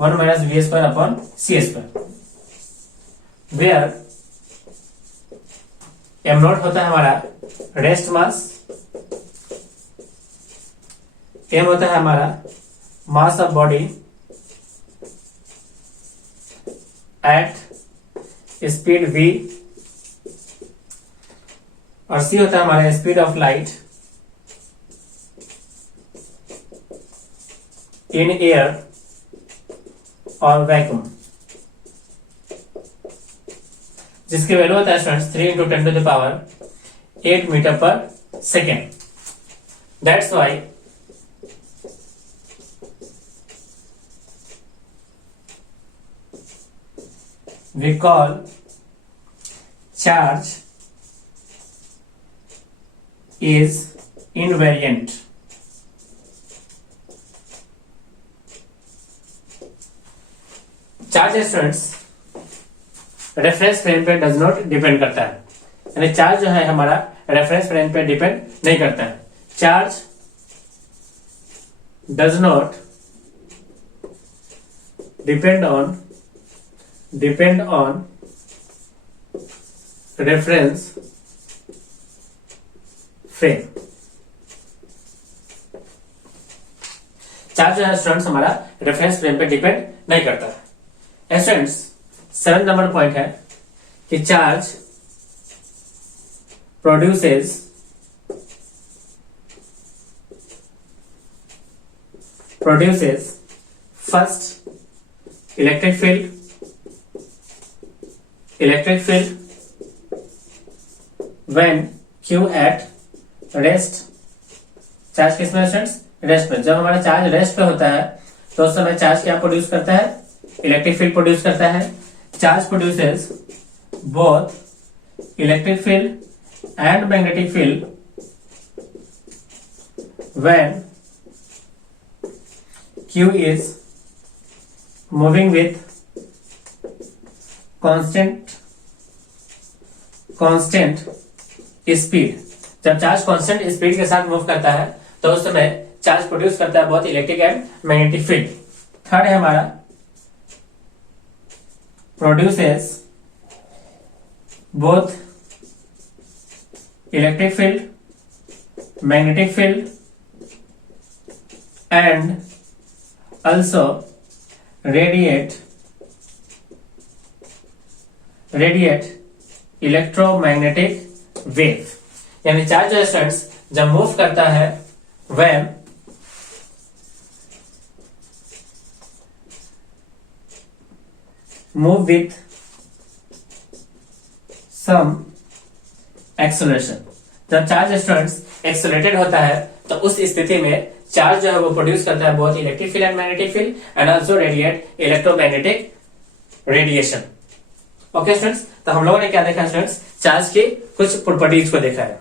1 minus v square upon c square, where m naught होता है हमारा rest mass, m होता है हमारा mass of body at speed v, और c होता है हमारा speed of light in air और वैक्यूम, जिसकी वैल्यू होता है स्टूडेंट्स 3 × 10⁻⁸ मीटर पर second. That's why we call charge is invariant. Charge students reference frame पे डज नॉट डिपेंड करता है, यानी चार्ज जो है हमारा रेफरेंस फ्रेम पे डिपेंड नहीं करता है. Charge does not depend on reference frame. Charge जो है स्टूडेंट्स हमारा रेफरेंस फ्रेम पे डिपेंड नहीं करता है. स्टूडेंट्स 7 नंबर पॉइंट है कि charge produces first electric field when Q at rest. Charge किस में स्टूडेंट्स? रेस्ट में. जब हमारा चार्ज रेस्ट पे होता है तो उस समय चार्ज क्या प्रोड्यूस करता है? इलेक्ट्रिक फील्ड प्रोड्यूस करता है. Charge produces both electric field and magnetic field when Q is moving with constant speed. जब चार्ज कांस्टेंट स्पीड के साथ मूव करता है तो उस समय चार्ज प्रोड्यूस करता है बहुत electric and magnetic field. Third है हमारा produces both electric field, magnetic field and also radiate electromagnetic wave. यानी चार्ज जो स्टूडेंट्स जब मूव करता है when move with some acceleration. जब चार्ज स्टूडेंट्स एक्सेलरेटेड होता है तो उस स्थिति में चार्ज जो है वो प्रोड्यूस करता है बहुत electric field and magnetic field and also radiate electromagnetic radiation. Okay students, तो हम लोगों ने क्या देखा स्टूडेंट्स? चार्ज की कुछ प्रॉपर्टीज को देखा है.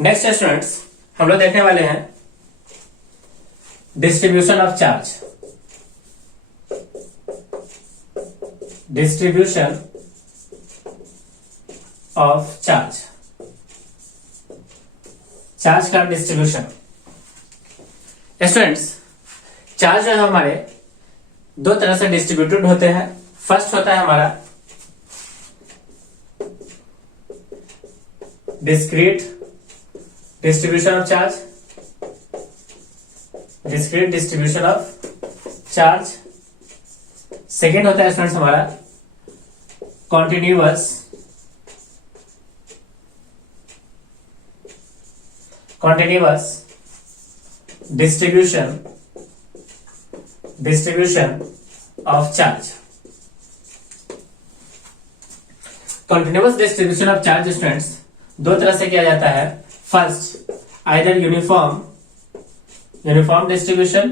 नेक्स्ट स्टूडेंट्स हम लोग देखने वाले हैं distribution of charge. Distribution of charge. Charge का डिस्ट्रीब्यूशन. स्टूडेंट्स चार्ज जो है हमारे दो तरह से डिस्ट्रीब्यूटेड होते हैं. फर्स्ट होता है हमारा discrete distribution of charge. Discrete distribution of charge. Second होता है स्टूडेंट्स हमारा continuous distribution of charge. Continuous distribution of charge students दो तरह से किया जाता है. फर्स्ट either uniform distribution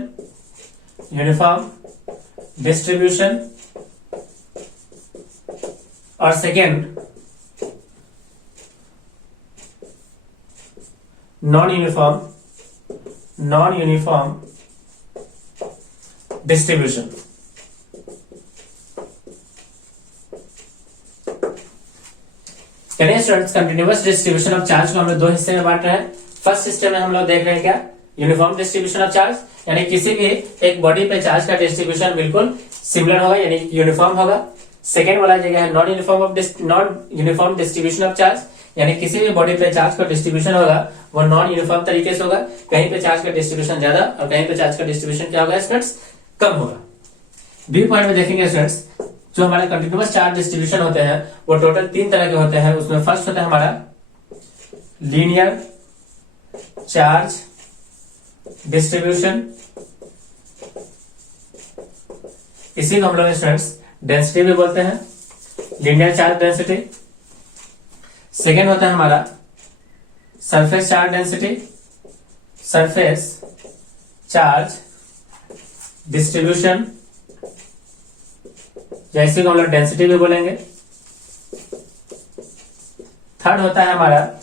और second non-uniform distribution. चलिए students continuous distribution of charge को हम लोग दो हिस्से में बांट रहे हैं. फर्स्ट सिस्टम में हम लोग देख रहे हैं क्या? यूनिफॉर्म डिस्ट्रीब्यूशन ऑफ चार्ज, यानी किसी भी एक बॉडी पे चार्ज का डिस्ट्रीब्यूशन बिल्कुल सिमिलर होगा यानी यूनिफॉर्म होगा. सेकेंड वाला जगह है non uniform distribution of charge, यानी किसी भी बॉडी पे चार्ज का डिस्ट्रीब्यूशन होगा वो नॉन यूनिफॉर्म तरीके से होगा, कहीं पे चार्ज का डिस्ट्रीब्यूशन ज्यादा और कहीं पे चार्ज का डिस्ट्रीब्यूशन क्या होगा स्टूडेंट्स, कम होगा। बी पॉइंट में देखेंगे स्टूडेंट्स, जो हमारे कंटिन्यूअस चार्ज डिस्ट्रीब्यूशन होते हैं वो टोटल 3 तरह के होते हैं। उसमें फर्स्ट होता है हमारा लीनियर चार्ज डिस्ट्रीब्यूशन, इसी को हम लोग स्टूडेंट्स डेंसिटी भी बोलते हैं, लीनियर चार्ज डेंसिटी। सेकेंड होता है हमारा surface charge density, surface charge distribution, जैसे को हम लोग डेंसिटी भी बोलेंगे। थर्ड होता है हमारा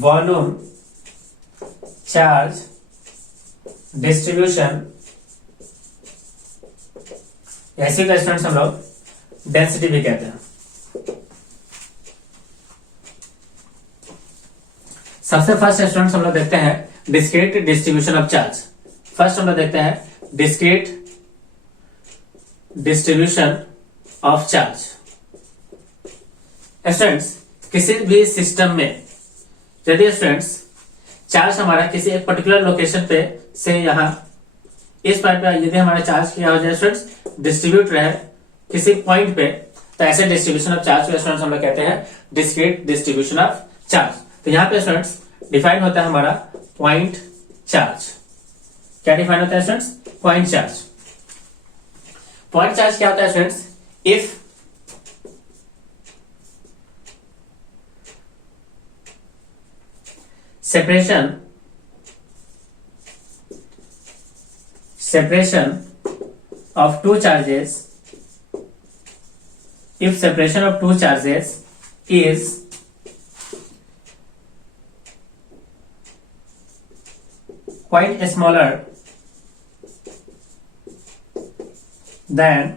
वॉल्यूम चार्ज डिस्ट्रीब्यूशन, ऐसे का स्टूडेंट्स हम लोग डेंसिटी भी कहते हैं। सबसे फर्स्ट स्टूडेंट्स हम लोग देखते हैं discrete distribution of charge. First हम लोग देखते हैं discrete distribution of charge. Students, किसी भी सिस्टम में यदि स्टूडेंट्स चार्ज हमारा किसी एक पर्टिकुलर लोकेशन पे से यहाँ इस पॉइंट पे यदि हमारा चार्ज क्या हो जाए स्टूडेंट्स, डिस्ट्रीब्यूट रहे किसी पॉइंट पे, तो ऐसे डिस्ट्रीब्यूशन ऑफ चार्ज को स्टूडेंट्स हम लोग कहते हैं डिस्क्रीट डिस्ट्रीब्यूशन ऑफ चार्ज। तो यहाँ पे स्टूडेंट्स डिफाइन होता है हमारा पॉइंट चार्ज। क्या डिफाइन होता है students, point charge. Point charge क्या होता है students, if separation of two charges, if separation of two charges is quite smaller than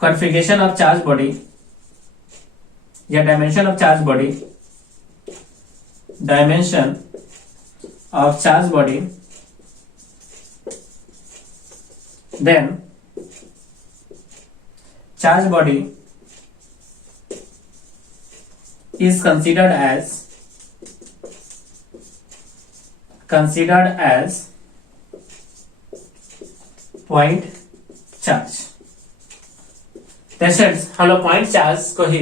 configuration of charge body या dimension of charge body, then charge body is considered as point charge। Students हम लोग point charge को ही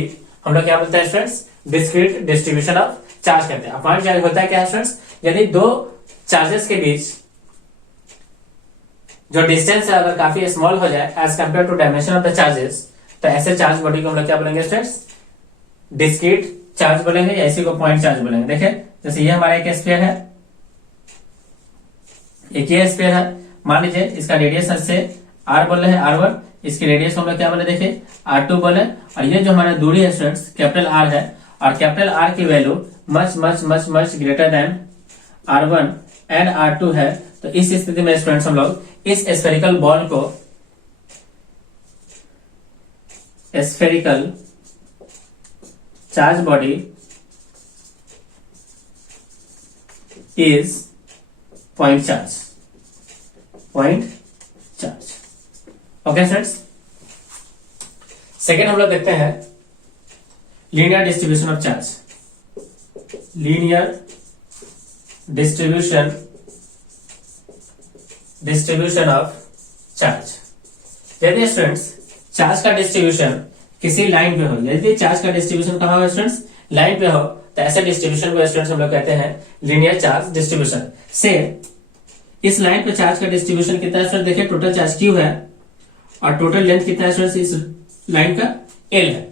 हम लोग क्या बोलते हैं students, discrete distribution of charge कहते हैं। पॉइंट चार्ज होता है क्या स्टूडेंट्स, यदि दो चार्जेस के बीच जो डिस्टेंस है अगर काफी स्मॉल हो जाए as compare to dimension of the charges, तो ऐसे चार्ज बॉडी को हम लोग क्या बोलेंगे स्टूडेंट्स, डिस्क्रीट चार्ज बोलेंगे या इसी को पॉइंट चार्ज बोलेंगे। देखिए जैसे ये हमारा एक स्फीयर है, एक ये स्फीयर है, मान लीजिए इसका रेडियस से आर बोले है R1, इसकी रेडियस हम लोग क्या बोले देखिए R2 बोले, और ये जो हमारा दूरी है स्टूडेंट्स कैपिटल R है, और कैपिटल R की value much much much much greater than R1 and R2 है। तो इस स्थिति में स्टूडेंट्स हम लोग इस स्फेरिकल बॉल को spherical charge body is point charge, okay students. Second हम लोग देखते हैं linear distribution of charge. Linear distribution of charge. यदि स्टूडेंट्स चार्ज का डिस्ट्रीब्यूशन किसी लाइन पे हो, यदि चार्ज का डिस्ट्रीब्यूशन कहाँ हो स्टूडेंट्स, लाइन पे हो, तो ऐसे डिस्ट्रीब्यूशन को स्टूडेंट्स हम लोग कहते हैं लीनियर चार्ज डिस्ट्रीब्यूशन। से इस लाइन पे चार्ज का डिस्ट्रीब्यूशन कितना है स्टूडेंट, देखिए टोटल चार्ज Q है और टोटल लेंथ कितना है स्टूडेंट्स इस लाइन का L है।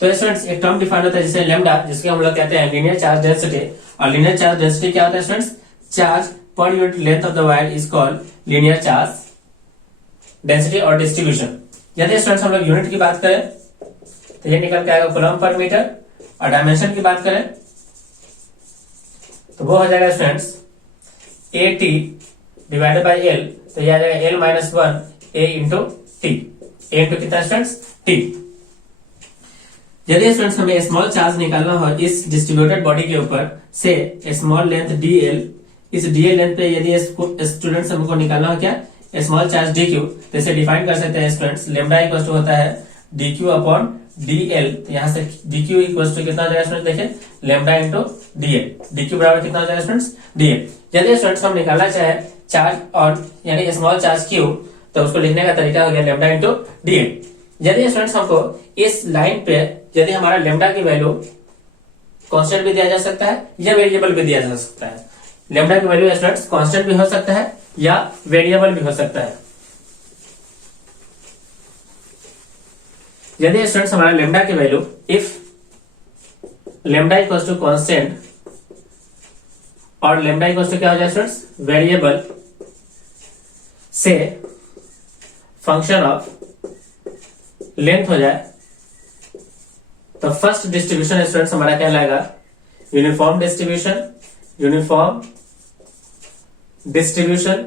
तो स्टूडेंट्स एक टर्म डिफाइन होता है जिसे लेमडा, जिसके हम लोग कहते हैं लीनियर चार्ज डेंसिटी। और लीनियर चार्ज डेंसिटी क्या होता है students, charge per unit length of the wire is called linear charge density और डिस्ट्रीब्यूशन। यदि स्टूडेंट्स हम लोग यूनिट की बात करें तो ये निकल के आएगा कूलम पर मीटर, और डायमेंशन की बात करें तो वो हो जाएगा students AT divided by L, तो ये आ जाएगा L minus 1 A into T, A into कितना स्टूडेंट्स T। यदि स्टूडेंट्स हमें स्मॉल चार्ज निकालना हो इस डिस्ट्रीब्यूटेड बॉडी के ऊपर से स्मॉल लेंथ DL, इस DL लेंथ पे यदि स्टूडेंट्स हमको निकालना हो क्या स्मॉल चार्ज डी क्यू, तो इसे डिफाइन कर सकते हैं स्टूडेंट्स, लेमडा इक्वल टू होता है D q upon D L. यहाँ से डी क्यू इक्वल टू कितना हो जाएगा स्टूडेंट्स, देखिए lambda into D L, D Q बराबर कितना हो जाएगा स्टूडेंट्स, डी एल। यदि स्टूडेंट्स हम निकालना चाहे चार्ज और यानी स्मॉल चार्ज क्यू, तो उसको लिखने का तरीका हो गया लेमडा इंटू डी एल। यदि स्टूडेंट्स हमको इस लाइन पे यदि हमारा लेमडा की वैल्यू कांस्टेंट भी दिया जा सकता है या वेरिएबल भी दिया जा सकता है। लेमडा की वैल्यू स्टूडेंट्स कांस्टेंट भी हो सकता है या वेरिएबल भी हो सकता है। यदि स्टूडेंट्स हमारा लेमडा की value if lambda equals to constant और लेमडा इक्वल्स टू क्या हो जाए स्टूडेंट्स, वेरिएबल से फंक्शन ऑफ लेंथ हो जाए, तो फर्स्ट डिस्ट्रीब्यूशन स्टूडेंट्स हमारा क्या लाएगा, uniform distribution, uniform distribution,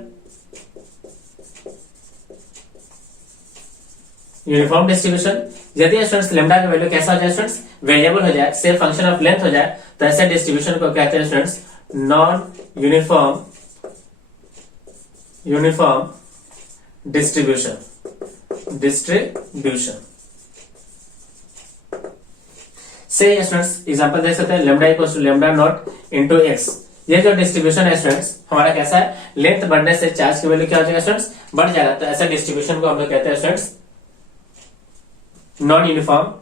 uniform distribution. यदि स्टूडेंट्स लेमडा का वैल्यू कैसा हो जाए स्टूडेंट्स, वेरिएबल हो जाए, से फंक्शन ऑफ लेंथ हो जाए, तो ऐसे डिस्ट्रीब्यूशन को कहते हैं स्टूडेंट्स नॉन यूनिफॉर्म डिस्ट्रीब्यूशन। से स्टूडेंट्स एग्जांपल देख सकते हैं, lambda equals to lambda naught into x. ये जो डिस्ट्रीब्यूशन है स्टूडेंट्स हमारा कैसा है, लेंथ बढ़ने से चार्ज की वैल्यू क्या हो जाएगा स्टूडेंट्स, बढ़ जाएगा। तो ऐसा डिस्ट्रीब्यूशन को हम लोग कहते हैं students non uniform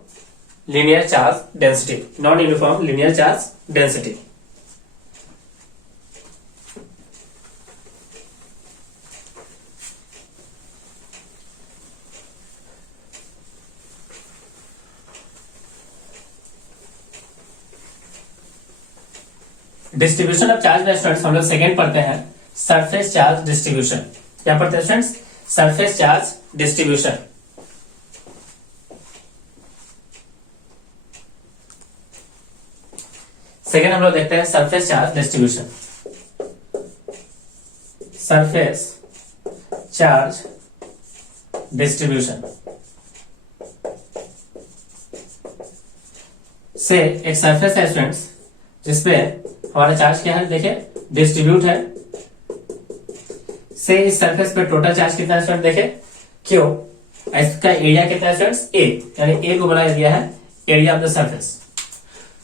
linear charge density, non uniform linear charge density. Distribution of charge में स्टूडेंट्स हम लोग सेकेंड पढ़ते हैं सरफेस चार्ज डिस्ट्रीब्यूशन। क्या पढ़ते हैं students, surface charge distribution. Second हम लोग देखते हैं surface charge distribution. Surface charge distribution से एक सरफेस है स्टूडेंट्स जिसपे हमारा चार्ज क्या है, देखिए डिस्ट्रीब्यूट है, से इस सरफेस पे टोटल चार्ज कितना है स्टूडेंट, देखिए क्यों, इसका एरिया कितना है स्टूडेंट्स, ए, यानी ए को बना दिया है एरिया ऑफ द सरफेस।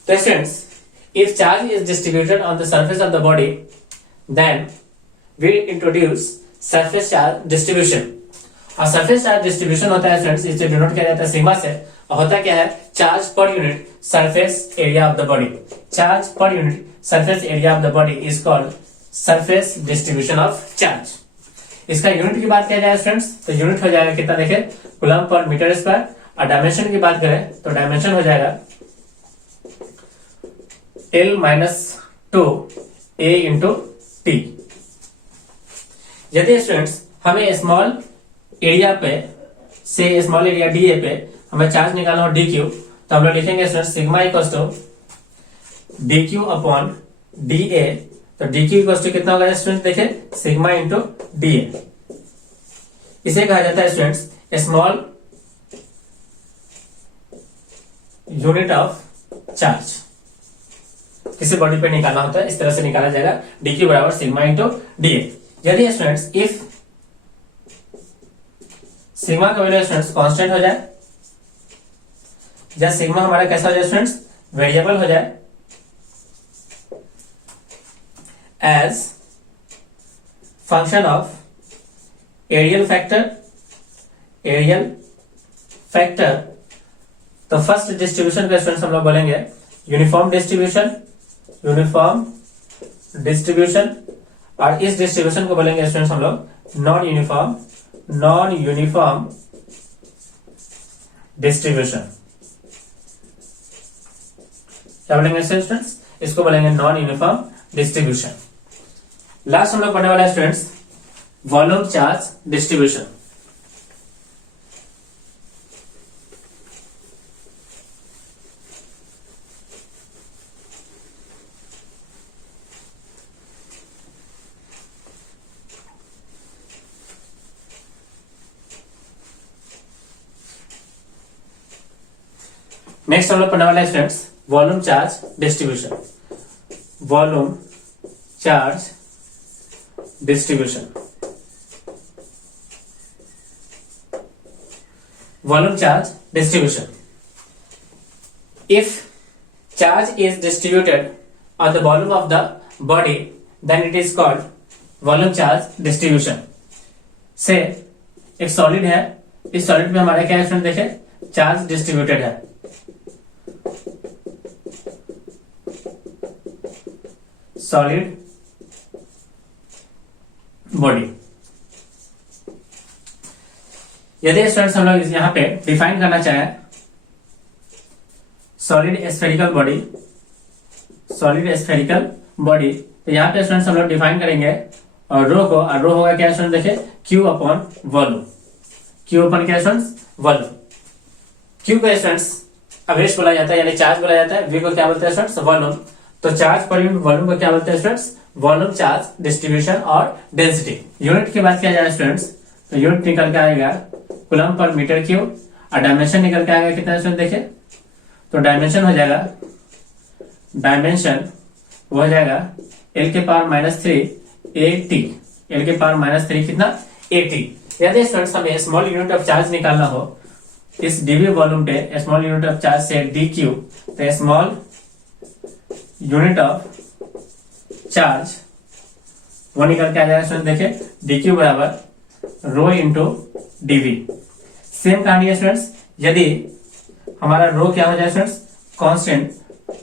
तो students if charge is distributed on the surface of the body then we introduce surface charge distribution. और सरफेस चार्ज डिस्ट्रीब्यूशन होता है स्टूडेंट्स, इसे डिनोट किया जाता है सिग्मा से, और होता क्या है, charge per unit surface area of the body. Charge per unit surface area of the body is called surface distribution of charge. इसका यूनिट की बात किया जाए स्टूडेंट्स, तो यूनिट हो जाएगा कितना, देखें कूलम पर मीटर स्क्वायर। और डायमेंशन की बात करें तो डायमेंशन हो जाएगा L-2 A इंटू टी। यदि स्टूडेंट्स हमें स्मॉल एरिया पे से स्मॉल एरिया डी ए पे हमें चार्ज निकालना हो डी क्यू, तो हम लोग लिखेंगे students sigma equals to d q upon d a. तो डी क्यू इक्वल्स टू कितना होगा स्टूडेंट, देखें सिग्मा इंटू डी ए। इसे कहा जाता है students small unit of charge. किसी बॉडी पे निकालना होता है इस तरह से निकाला जाएगा, डी क्यू बराबर सिग्मा इंटू डी ए। यदि स्टूडेंट्स इफ सिग्मा का वैल्यू स्टूडेंट्स कांस्टेंट हो जाए, या सिग्मा हमारा कैसा हो जाए स्टूडेंट्स, वेरिएबल हो जाए, as function of areal factor, तो फर्स्ट डिस्ट्रीब्यूशन का स्टूडेंट्स हम लोग बोलेंगे यूनिफॉर्म डिस्ट्रीब्यूशन, और इस डिस्ट्रीब्यूशन को बोलेंगे स्टूडेंट्स हम लोग नॉन यूनिफॉर्म डिस्ट्रीब्यूशन। क्या बोलेंगे स्टूडेंट्स, इसको बोलेंगे नॉन यूनिफॉर्म डिस्ट्रीब्यूशन। लास्ट हम लोग पढ़ने वाला है students volume charge distribution. Next हम लोग पढ़ने वाला है students volume charge distribution. Volume charge distribution volume charge distribution. If charge is distributed on the volume of the body, then it is called volume charge distribution. से एक solid है, इस solid में हमारा क्या स्टूडेंट देखे, चार्ज डिस्ट्रीब्यूटेड है. Solid body. यदि स्टूडेंट्स हम लोग यहां पे डिफाइन करना चाहें solid spherical body, solid spherical body, तो यहाँ पे स्टूडेंट्स हम लोग डिफाइन करेंगे और रो को, और रो होगा क्या स्टूडेंट देखे, Q upon volume. Q upon क्या स्टूडेंट्स, वॉल्यूम. क्यू को स्टूडेंट्स अवेश बोला जाता है यानी चार्ज बोला जाता है, वी को क्या बोलते हैं स्टूडेंट्स, वॉल्यूम. तो चार्ज पर यूनिट वॉल्यूम को क्या बोलते हैं स्टूडेंट्स, वॉल्यूम चार्ज डिस्ट्रीब्यूशन और डेंसिटी. यूनिट की बात किया जाए स्टूडेंट्स तो यूनिट निकल के आएगा कूलम पर मीटर क्यूब, और डायमेंशन निकल के आएगा कितना स्टूडेंट देखे, तो डायमेंशन हो जाएगा, डायमेंशन वो हो जाएगा एल के पावर -3 AT, एल के पावर -3 कितना, AT. यदि स्टूडेंट्स हमें स्मॉल यूनिट ऑफ चार्ज निकालना हो इस डीवी वॉल्यूम पे, स्मॉल यूनिट ऑफ चार्ज से DQ, तो स्मॉल यूनिट ऑफ चार्ज वो निकल के आ जाएगा स्टूडेंट देखे, DQ बराबर रो इंटू डीवी. सेम कहानी है स्टूडेंट्स, यदि हमारा रो क्या हो जाए स्टूडेंट्स, कांस्टेंट,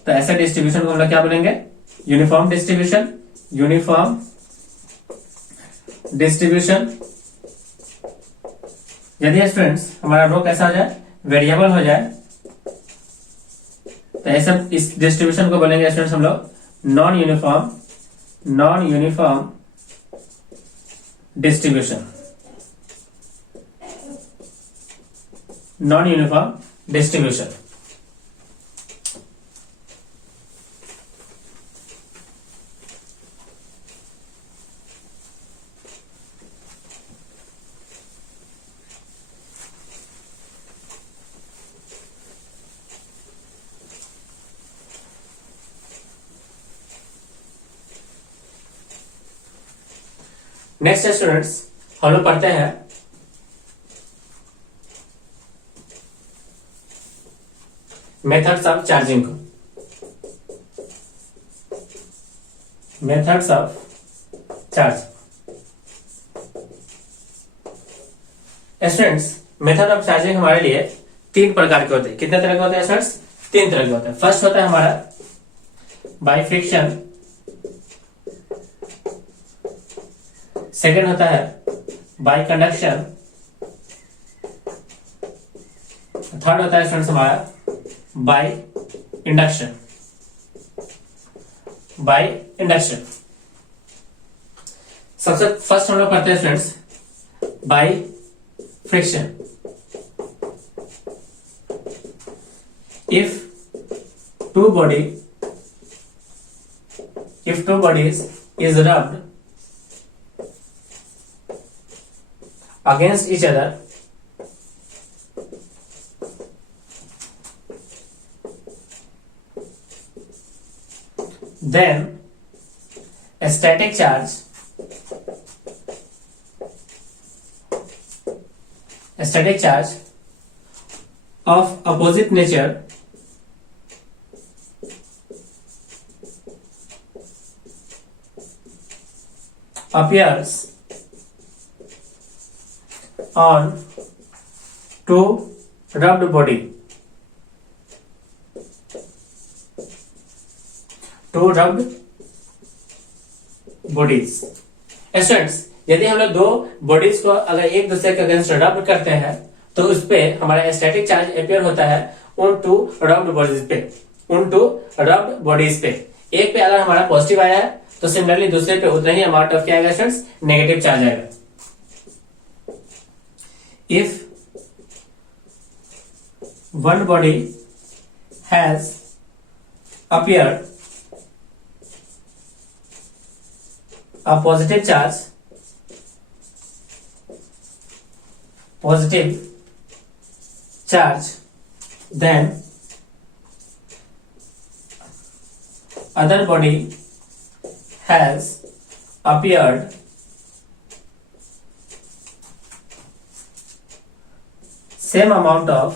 तो ऐसे डिस्ट्रीब्यूशन को हम लोग क्या बोलेंगे, यूनिफॉर्म डिस्ट्रीब्यूशन. Uniform distribution. यदि स्टूडेंट्स हमारा रो कैसा हो जाए, वेरिएबल हो जाए, तो ऐसा इस डिस्ट्रीब्यूशन को बोलेंगे स्टूडेंट्स हम लोग non uniform, non uniform distribution. Non uniform distribution. Next students हम लोग पढ़ते हैं मेथड्स ऑफ चार्जिंग को. Methods of charge. Students method of charging हमारे लिए 3 प्रकार के होते हैं. कितने तरह के होते हैं स्टूडेंट्स, 3 तरह के होते हैं. फर्स्ट होता है हमारा बाय फ्रिक्शन, सेकेंड होता है बाय कंडक्शन, थर्ड होता है स्टूडेंट्स हमारा बाय इंडक्शन. By induction. सबसे फर्स्ट हम लोग करते हैं students by friction. If two bodies is rubbed against each other, then a static charge of opposite nature appears on two rubbed bodies. Students यदि हम लोग दो बॉडीज को अगर एक दूसरे के अगेंस्ट रब करते हैं तो उस पे हमारा स्टैटिक चार्ज अपियर होता है उन टू रब्ड बॉडीज पे. एक पे अगर हमारा पॉजिटिव आया है तो सिमिलरली दूसरे पे उतना ही अमाउंट ऑफ क्या आएगा स्टूडेंट्स, नेगेटिव चार्ज आएगा. If one body has appeared a positive charge, then other body has appeared same amount of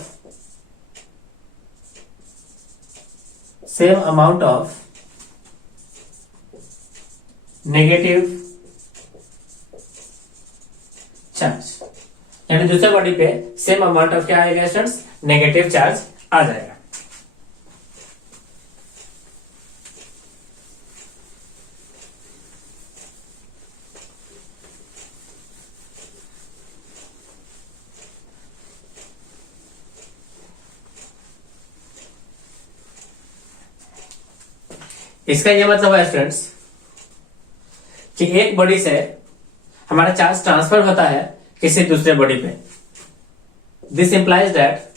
negative charge, यानी दूसरे बॉडी पे सेम अमाउंट ऑफ क्या आएगा स्टूडेंट्स, नेगेटिव चार्ज आ जाएगा। इसका ये मतलब है स्टूडेंट्स कि एक बॉडी से हमारा चार्ज ट्रांसफर होता है किसी दूसरे बॉडी पे। This implies that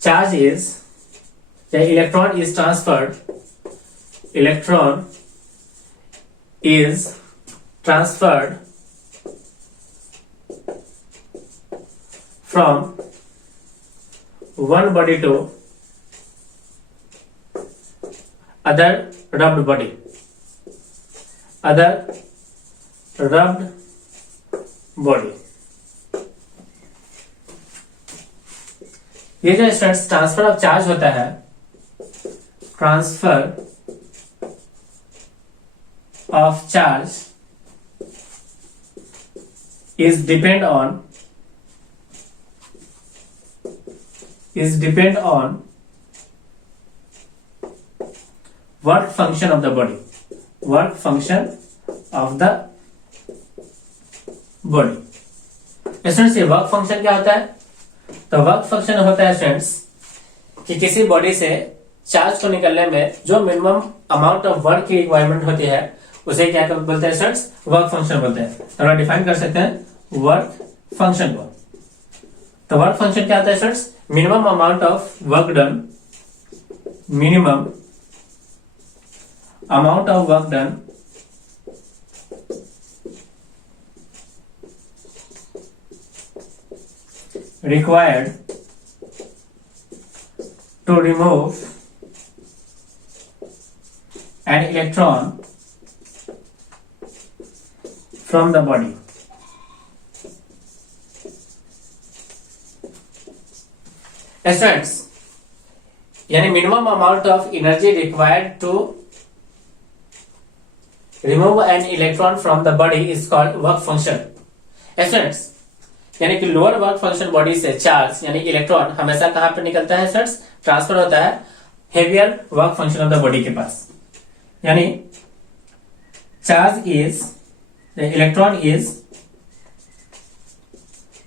charge is electron is transferred from one body to other rubbed body, ये जो स्टूडेंट्स ट्रांसफर ऑफ चार्ज होता है, transfer of charge is depend on work function of the body. Students ये work function क्या होता है? तो work function होता है स्टूडेंट्स कि किसी बॉडी से चार्ज को निकलने में जो मिनिमम अमाउंट ऑफ वर्क की रिक्वायरमेंट होती है उसे क्या बोलते हैं स्टूडेंट्स? वर्क फंक्शन बोलते हैं। तो हम डिफाइन कर सकते हैं वर्क फंक्शन को। तो वर्क फंक्शन क्या होता है students? minimum amount of work done required to remove an electron from the body. Students यानी minimum amount of energy required to remove an electron from the body is called work function. Students यानी कि lower work function body से charge यानी electron हमेशा कहां पर निकलता है स्टूडेंट्स? ट्रांसफर होता है heavier work function of the body के पास। यानी charge is the electron is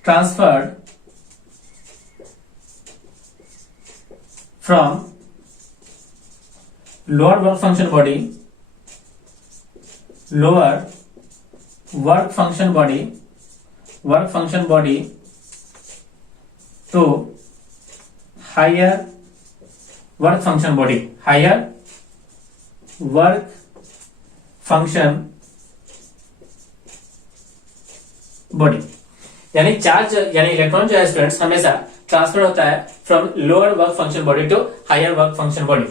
transferred from lower work function body to higher work function body, यानी चार्ज यानी इलेक्ट्रॉन जो है स्टूडेंट्स हमेशा ट्रांसफर होता है from lower work function body to higher work function body,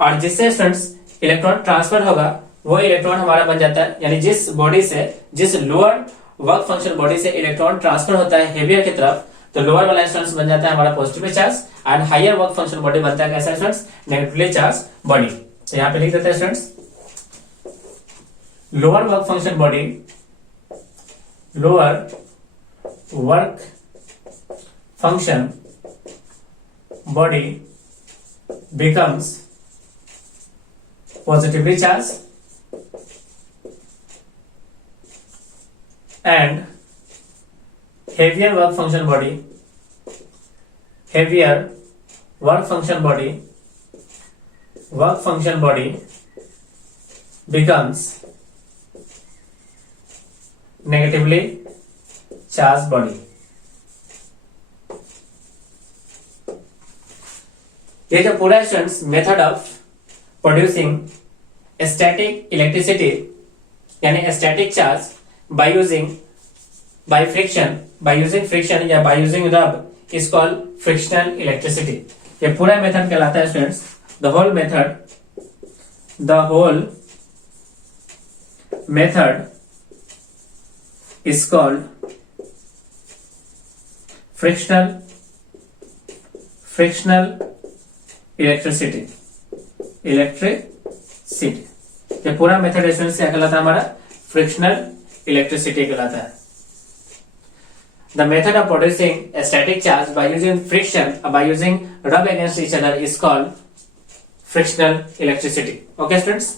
और जिससे स्टूडेंट्स इलेक्ट्रॉन ट्रांसफर होगा वो इलेक्ट्रॉन हमारा बन जाता है। यानी जिस बॉडी से जिस लोअर वर्क फंक्शन बॉडी से इलेक्ट्रॉन ट्रांसफर होता है हेवियर की तरफ, तो लोअर वाला स्टूडेंट्स बन जाता है हमारा positively charge and higher work function body बनता है कैसा स्टूडेंट्स? Negatively charge body. तो यहाँ पे लिख देते हैं students lower work function body, lower work function body becomes positively charged and heavier work function body becomes negatively charged body। ये जो पूरा students method of producing static electricity यानी static charge by using friction या by using rub is called frictional electricity. ये पूरा method कहलाता है students the whole method is called frictional electricity. ये पूरा मेथड स्टूडेंट्स क्या कहलाता है हमारा? फ्रिक्शनल इलेक्ट्रिसिटी कहलाता है। The method of producing a static charge by using friction or by using rub against each other is called frictional electricity. Okay, students?